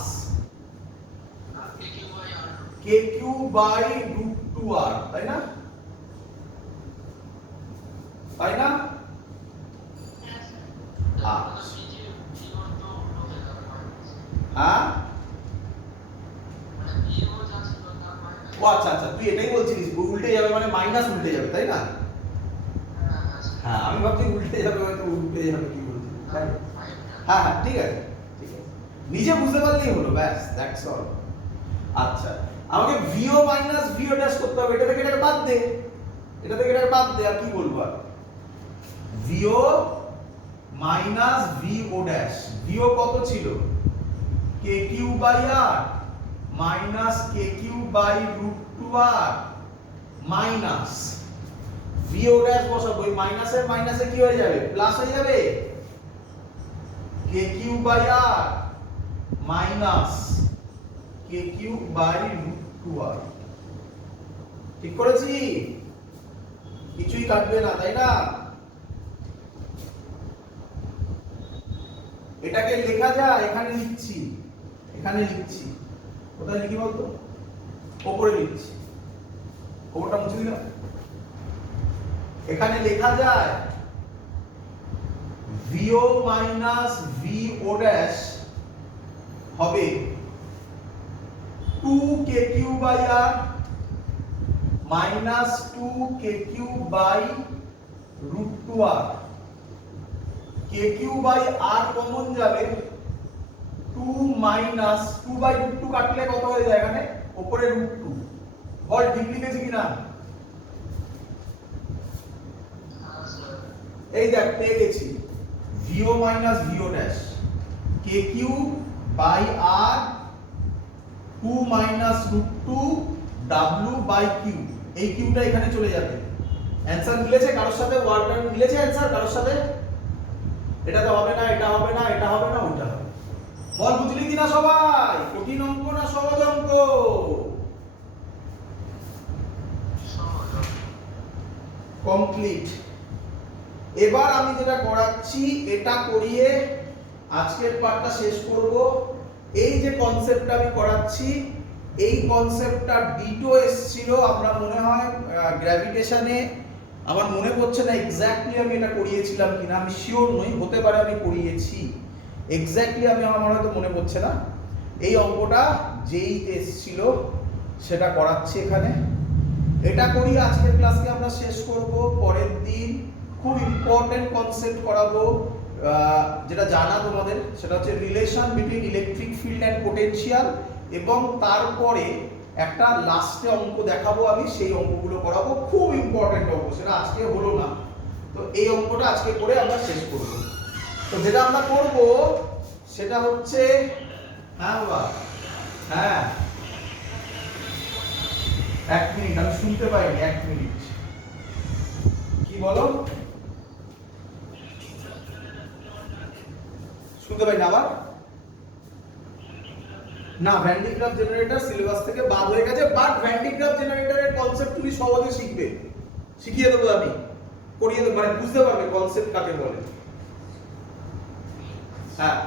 k q by root 2r, তাই না? তাই না? হ্যাঁ ও আচ্ছা আচ্ছা, তুই এটাই বলছিলিস উল্টে যাবে, মানে মাইনাস উল্টে যাবে, তাই না? হ্যাঁ আমি ভাবছি উল্টে যাবে, হয়তো উল্টে যাবে, কি বলছিস? হ্যাঁ হ্যাঁ ঠিক আছে, ঠিক আছে, নিজে বুঝতে পারলেই হলো, ব্যাস, দ্যাটস অল। আচ্ছা, আমাকে ভিও মাইনাস ভিও ড্যাশ করতে হবে, এটা থেকে এটা বাদ দে, এটা থেকে এটা বাদ দে, আর কি বলবো আর, ভিও মাইনাস ভিও ড্যাশ, ভিও কত ছিল? K q by r minus K q by root 2r minus ভিও ড্যাশ বসাবো, ওই মাইনাসের মাইনাসে কি হয়ে যাবে? প্লাস হয়ে যাবে, কে q by r minus K q by root 2r। ঠিক করেছি? কিছুই কাটবে না, তাই না? এটাকে লেখা যায়, এখানে লিখছি, এখানে লিখছি, কোথায় লিখি বলতো? উপরে লিখছি, ওটা মুছে দিলাম। এখানে লেখা যায় ভিও মাইনাস ভিও ড্যাশ হবে 2 k q by r minus 2 k q by root 2r। K q by r common যাবে, 2 মাইনাস 2 বাই রুট 2 কাটলে কত হয়ে যায় এখানে? উপরে রুট 2। বল ঠিক লিখেছি কিনা? এই দেখ পেয়ে গেছি, ভিও মাইনাস ভিও dash k q by r 2 minus root 2 w by q, এই কিউটা এখানে চলে যাবে। অ্যানসার মিলেছে কারোর সাথে? ওয়ার্ডটা মিলেছে অ্যানসার কারোর সাথে? এটা তো হবে না, এটা হবে না, এটা হবে না, ওইটা হবে। বল বুঝলি কিনা সবাই? কঠিন অঙ্ক না সহজ অঙ্ক? কমপ্লিট। এবার আমি যেটা করাচ্ছি এটা করিয়ে আজকের পার্টটা শেষ করব। এই যে কনসেপ্টটা আমি করাচ্ছি, এই কনসেপ্টটা ডিটো এসেছিল আমরা মনে হয় গ্র্যাভিটেশনে, আমার মনে পড়ছে না এক্স্যাক্টলি আমি এটা করিয়েছিলাম কিনা, আমি শিওর নই, হতে পারে আমি করিয়েছি, এক্স্যাক্টলি আমার হয়তো মনে পড়ছে না। এই অঙ্কটা যেই এসেছিল সেটা করাচ্ছি এখানে। এটা করি আজকের ক্লাসকে আমরা শেষ করব। পরের দিন খুব ইম্পর্টেন্ট কনসেপ্ট করাবো, যেটা জানা তোমাদের, সেটা হচ্ছে relation between electric field and potential, এবং তারপরে একটা লাস্টে অঙ্ক দেখাবো আমি, সেই অঙ্কগুলো করাবো, খুব ইম্পর্টেন্ট অঙ্ক, সেটা আজকে হলো না, তো এই অঙ্কটা আজকে করে আমরা শেষ করব। তো যেটা আমরা করব সেটা হচ্ছে, হ্যাঁ বাবা, হ্যাঁ 1 মিনিট, আমি শুনতে পাইনি, 1 মিনিট, কি বলো? শুনতে পাই না আবার? না, van de graph generator syllabus থেকে বাদ হয়ে গেছে, বাট ভ্যান ডি গ্রাফ জেনারেটরের কনসেপ্ট তুমি সহজে শিখবে, শিখিয়ে দেবো আমি, করিয়ে দেবো, মানে বুঝতে পারবে কনসেপ্ট কাকে বলে। হ্যাঁ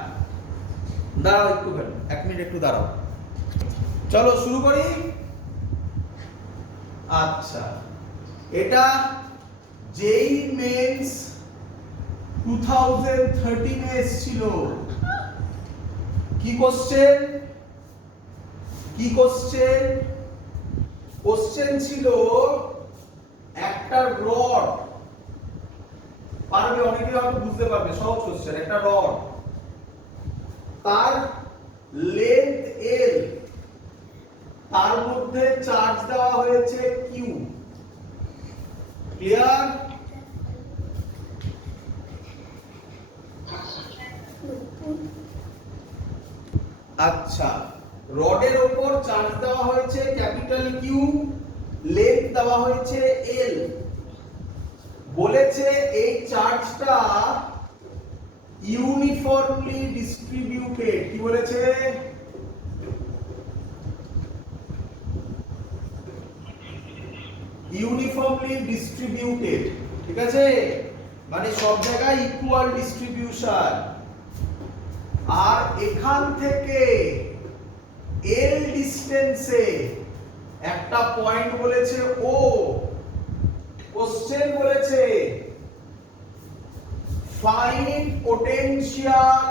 দাঁড়াও একটুখানি, 1 মিনিট একটু দাঁড়াও, চলো শুরু করি। আচ্ছা, এটা যেই মেন্স 2013 এ এসেছিল, কি কোশ্চেন, কি কোশ্চেন? কোশ্চেন ছিল একটা রড, পারবে অনেকে হয়তো বুঝতে পারবে, সহজ কোশ্চেন, একটা রড, তার লেন্থ এল, তার মধ্যে চার্জ দেওয়া হয়েছে কিউ, ক্লিয়ার? আচ্ছা, রডের উপর চার্জ দেওয়া হয়েছে ক্যাপিটাল কিউ, লেন্থ দেওয়া হয়েছে এল, বলেছে এই চার্জটা ইউনিফর্মলি ডিস্ট্রিবিউটেড, কি বলেছে? ইউনিফর্মলি ডিস্ট্রিবিউটেড, ঠিক আছে, মানে সব জায়গায় ইকুয়াল ডিস্ট্রিবিউশন। আর এখান থেকে এল ডিসটেন্সে একটা পয়েন্ট বলেছে ও, কোশ্চেন বলেছে find potential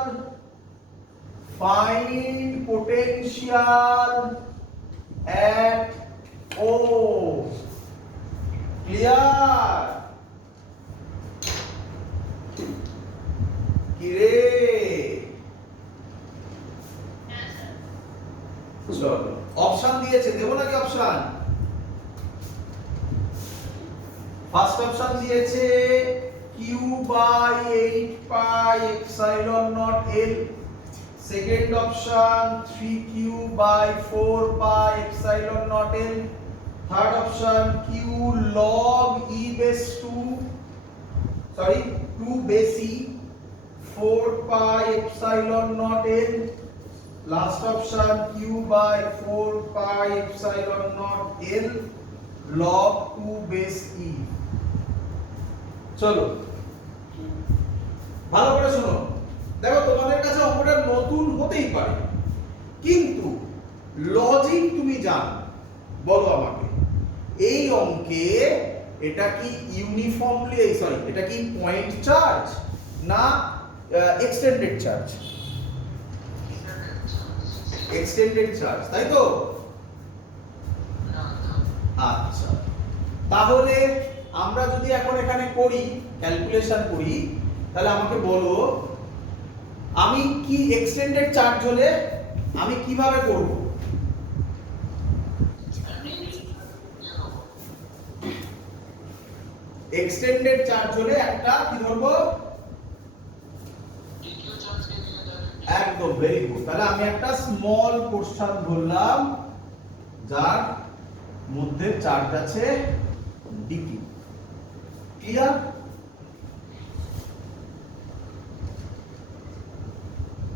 at O, clear? কি রে, চলো অপশন দিয়েছে, দেবো নাকি অপশন? ফার্স্ট অপশন দিয়েছে q by 8 pi epsilon naught l, second option 3q by 4 pi epsilon naught l, third option q log e base 2 base e 4 pi epsilon naught l, last option q by 4 pi epsilon naught l log 2 base e। চলো ভালো করে শোনো, দেখো তোমাদের কাছে অঙ্কটা নতুন হতেই পারে, কিন্তু লজিক তুমি জানো, বলো আমাকে এই অঙ্কে এটা কি ইউনিফর্মলি, এটা কি পয়েন্ট চার্জ না এক্সটেন্ডেড চার্জ? এক্সটেন্ডেড চার্জ, তাই তো? আচ্ছা, তাহলে আমরা যদি এখন এখানে করি, ক্যালকুলেশন করি, তাহলে আমাকে বলো আমি কি এক্সটেন্ডেড চার্জ হলে আমি কিভাবে করব? এক্সটেন্ডেড চার্জ হলে একটা কি ধরবো? একদম, ভেরি গুড। তাহলে আমি একটা স্মল পোরশন ধরলাম যার মধ্যে চার্জ আছে ডিকিউ, ক্লিয়ার?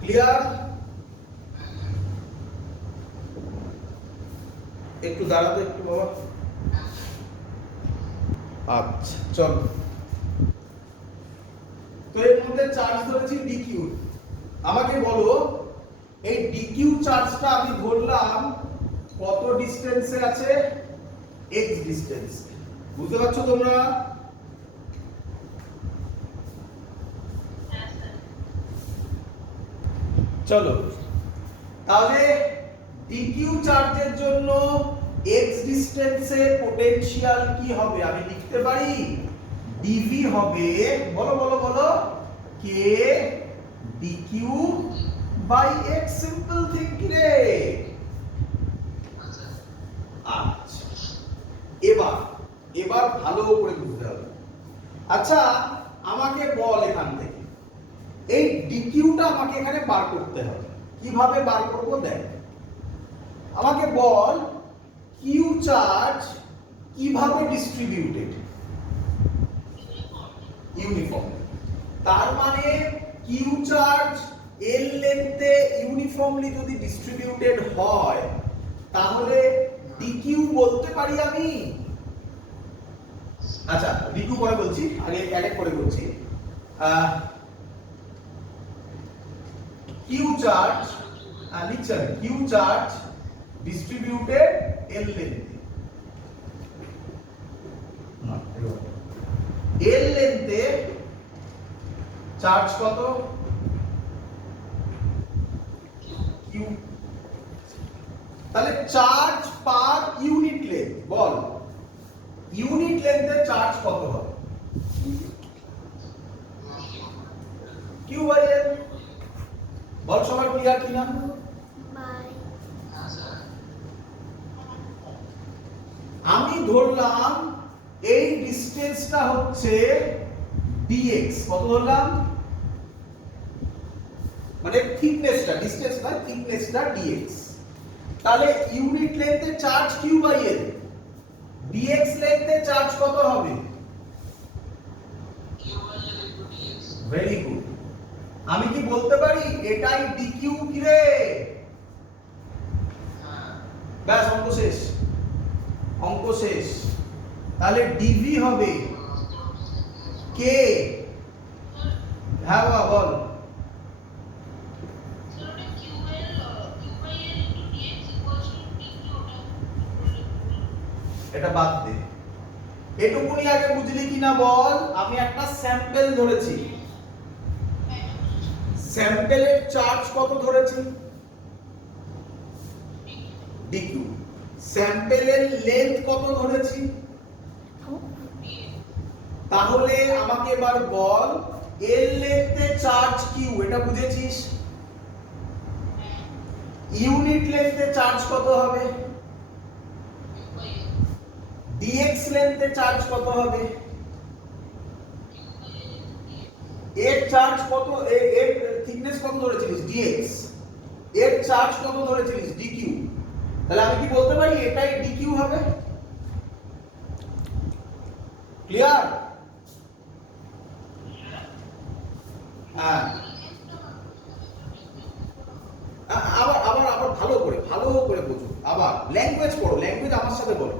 ক্লিয়ার? একটু দাঁড়াতো একটু বাবা। আচ্ছা চলো, তো এর মধ্যে চার্জ ধরেছি ডিকিউ, আমাকে বলো এই ডিকিউ চার্জটা আমি ধরলাম কত ডিসটেন্সে আছে, এক্স ডিসটেন্স। বুঝতে পারছো তোমরা? চলো তাহলে ডিকিউ চার্জের জন্য এক্স ডিসটেন্সে পোটেনশিয়াল কি হবে আমি লিখতে পারি, ডিভি হবে, বলো বলো বলো, k dq by x. Simple thing রে। আচ্ছা এবার এবার ভালো করে বুঝতে হবে। আচ্ছা আমাকে বল এখান থেকে এই ডিকিউটা আমাকে এখানে বার করতে হবে। কিভাবে বার করব দেখ, আমাকে বল কিউ চার্জ কিভাবে ডিস্ট্রিবিউটেড, ইউনিফর্ম। তার মানে কিউ চার্জ এল লেন্থে ইউনিফর্মলি যদি ডিস্ট্রিবিউটেড হয় তাহলে ডিকিউ বলতে পারি আমি। আচ্ছা ডিকিউ পরে বলছি, আগে এক এক করে বলছি। কিউ চার্জ লিখছেন কিউ চার্জ ডিস্ট্রিবিউটেড এল লেন্থে, এল লেন্থে চার্জ কত, কিউ। তাহলে চার্জ পার ইউনিট লেন্থ, বল ইউনিট লেন্থে চার্জ কত হবে, কিউ বাই এল। বল সবার ক্লিয়ার কিনা? আমি ধরলাম এই ডিসটেন্সটা হচ্ছে dx, কত ধরলাম, মানে থিকনেসটা, ডিসটেন্স না থিকনেসটা dx। তাহলে ইউনিট লেন্থে charge q by l, dx লেন্থে চার্জ কত হবে, q by l into dx। Very good. আমি কি বলতে পারি এটাই dq কি রে? ব্যাস অঙ্ক শেষ, অঙ্ক শেষ। তাহলে dv হবে k, হ্যাঁ বাবা বল। এটা বাদ দে, এটুকুনি আগে বুঝলি কিনা বল। আমি একটা স্যাম্পল ধরেছি, স্যাম্পলের চার্জ কত ধরেছি, dq। স্যাম্পলের লেন্থ কত ধরেছি, তাহলে আমাকে এবার বল এল লেন্থে চার্জ কিউ, এটা বুঝেছিস। ইউনিট লেন্থে চার্জ কত হবে, dx লেন্থে চার্জ কত হবে, এর চার্জ কত, এর থিকনেস কত ধরেছিলিস dx, এর চার্জ কত ধরেছিলিস dq। তাহলে আমি কি বলতে পারি এটাই dq হবে, ক্লিয়ার? হ্যাঁ আবার আবার আবার ভালো করে বুঝো, আবার ল্যাঙ্গুয়েজ পড়ো, ল্যাঙ্গুয়েজ আমার সাথে বলো।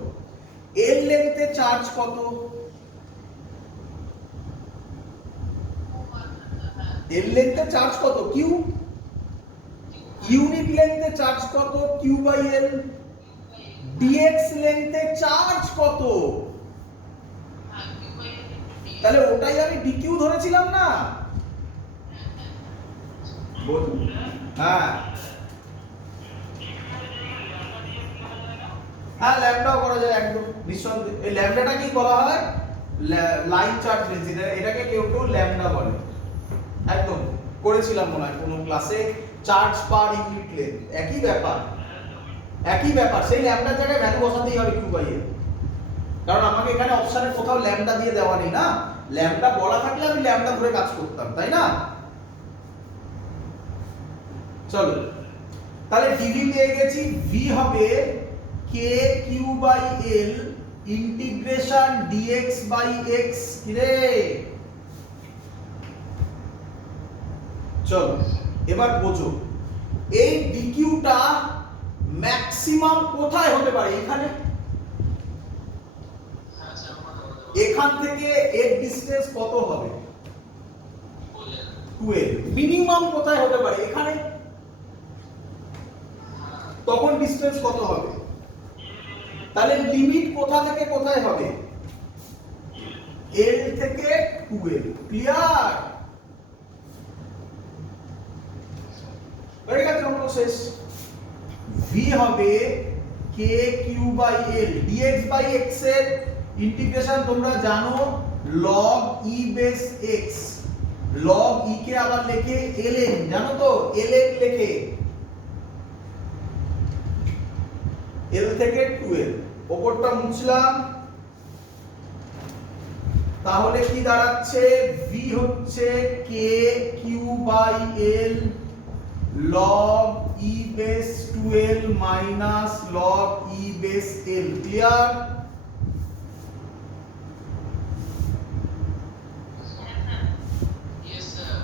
এল লেন্থে চার্জ কত, এল লেন্থে চার্জ কত কিউ, ইউনিট লেন্থে চার্জ কত কিউ বাই এল, ডিএক্স লেন্থে চার্জ কত, তাহলে ওটাই আমি ডিকিউ ধরেছিলাম না, বল। হ্যাঁ হ্যাঁ ল্যামডা করা যায় একদম নিঃসন্দেহে। এই ল্যামডাটা কি বলা হয়, লাইন চার্জ ডেনসিটি, এটাকে কেউ কেউ ল্যামডা বলে। একদম করেছিলাম মনে হয় কোনো ক্লাসে, চার্জ পার ইউনিট লেন্থ, একই ব্যাপার একই ব্যাপার। সেই ল্যামডার জায়গায় ভ্যালু বসাতেই হবে কিউ বাই এল, কারণ আমাকে এখানে অপশনে কোথাও ল্যামডা দিয়ে দেওয়া নেই না। ল্যামডা বলা থাকলে আমি ল্যামডা ধরে কাজ করতাম, তাই না? চলো তাহলে ডিভি পেয়ে গেছি, ভি হবে k q by l integration dx by x. কি রে? চলো এবার বোঝো এই ডিকিউটা ম্যাক্সিমাম কোথায় হতে পারে, এখানে। এখান থেকে এর ডিসটেন্স কত হবে, 12 মিনিমাম কোথায় হতে পারে এখানে, তখন ডিসটেন্স কত হবে? তাহলে লিমিট কোথা থেকে কোথায় হবে? L থেকে 12। ক্লিয়ার? হয়ে গেছে অঙ্ক শেষ। v হবে k q by l, dx by x এর ইন্টিগ্রেশন তোমরা জানো log e base x, log e কে আবার লেখে ln, জানো তো ln লেখে l থেকে 12, ওপরটা মুছলাম, তাহলে কি দাঁড়াচ্ছে? v হচ্ছে k q by l log e base 12 minus log e base l। Clear? Yes, sir.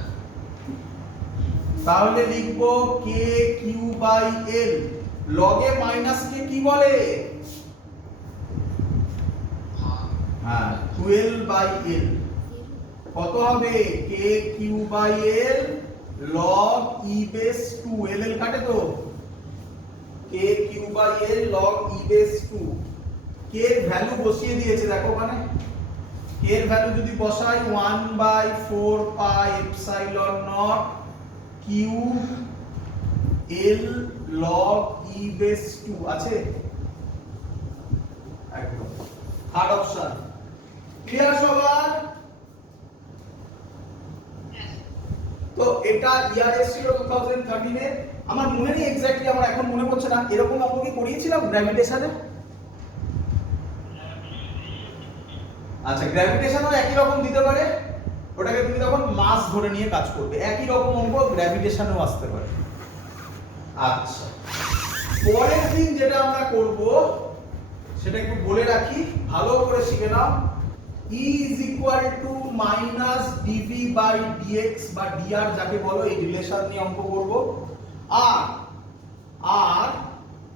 তাহলে লিখবো k q by l, log e minus কে কি বলে? হ্যাঁ 12 বাই l, কত হবে? k q by l log e base 2, l l কাটে তো, k q by l log e base 2। k এর ভ্যালু বসিয়ে দিয়েছে দেখো ওখানে, k এর ভ্যালু যদি বসাই 1 by 4 pi epsilon naught q l log e base 2 আছে একদম, থার্ড অপশন। ক্লিয়ার সবার? তো এটা ইয়ার এসেছিল 2013 এ, আমার মনে নেই এক্স্যাক্টলি, আমার এখন মনে পড়ছে না, এরকম অঙ্ক কি করিয়েছিলাম গ্র্যাভিটেশনে? আচ্ছা গ্র্যাভিটেশনও একই রকম দিতে পারে, ওটাকে তুমি তখন মাস ধরে নিয়ে কাজ করবে, একই রকম অঙ্ক গ্র্যাভিটেশনেও আসতে পারে। আচ্ছা পরের দিন যেটা আমরা করব সেটা একটু বলে রাখি, ভালো করে শিখে নাও। E is equal to minus dv by dx বা dr যাকে বলো, এই রিলেশন নিয়ে অঙ্ক করব। আর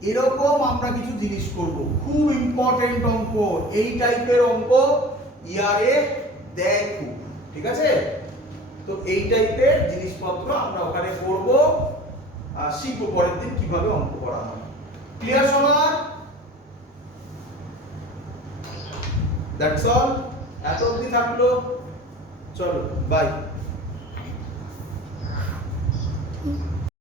এরকম আমরা কিছু জিনিস করব, খুব ইম্পর্টেন্ট অঙ্ক, এই টাইপের অঙ্ক ইয়ারে দেয় খুব, ঠিক আছে? তো এই টাইপের জিনিসপত্র আমরা ওখানে করব, শিখবো পরের দিন কিভাবে অঙ্ক করা হয়। ক্লিয়ার সবার? দ্যাটস অল, এত অবধি থাকলো, চলো বাই।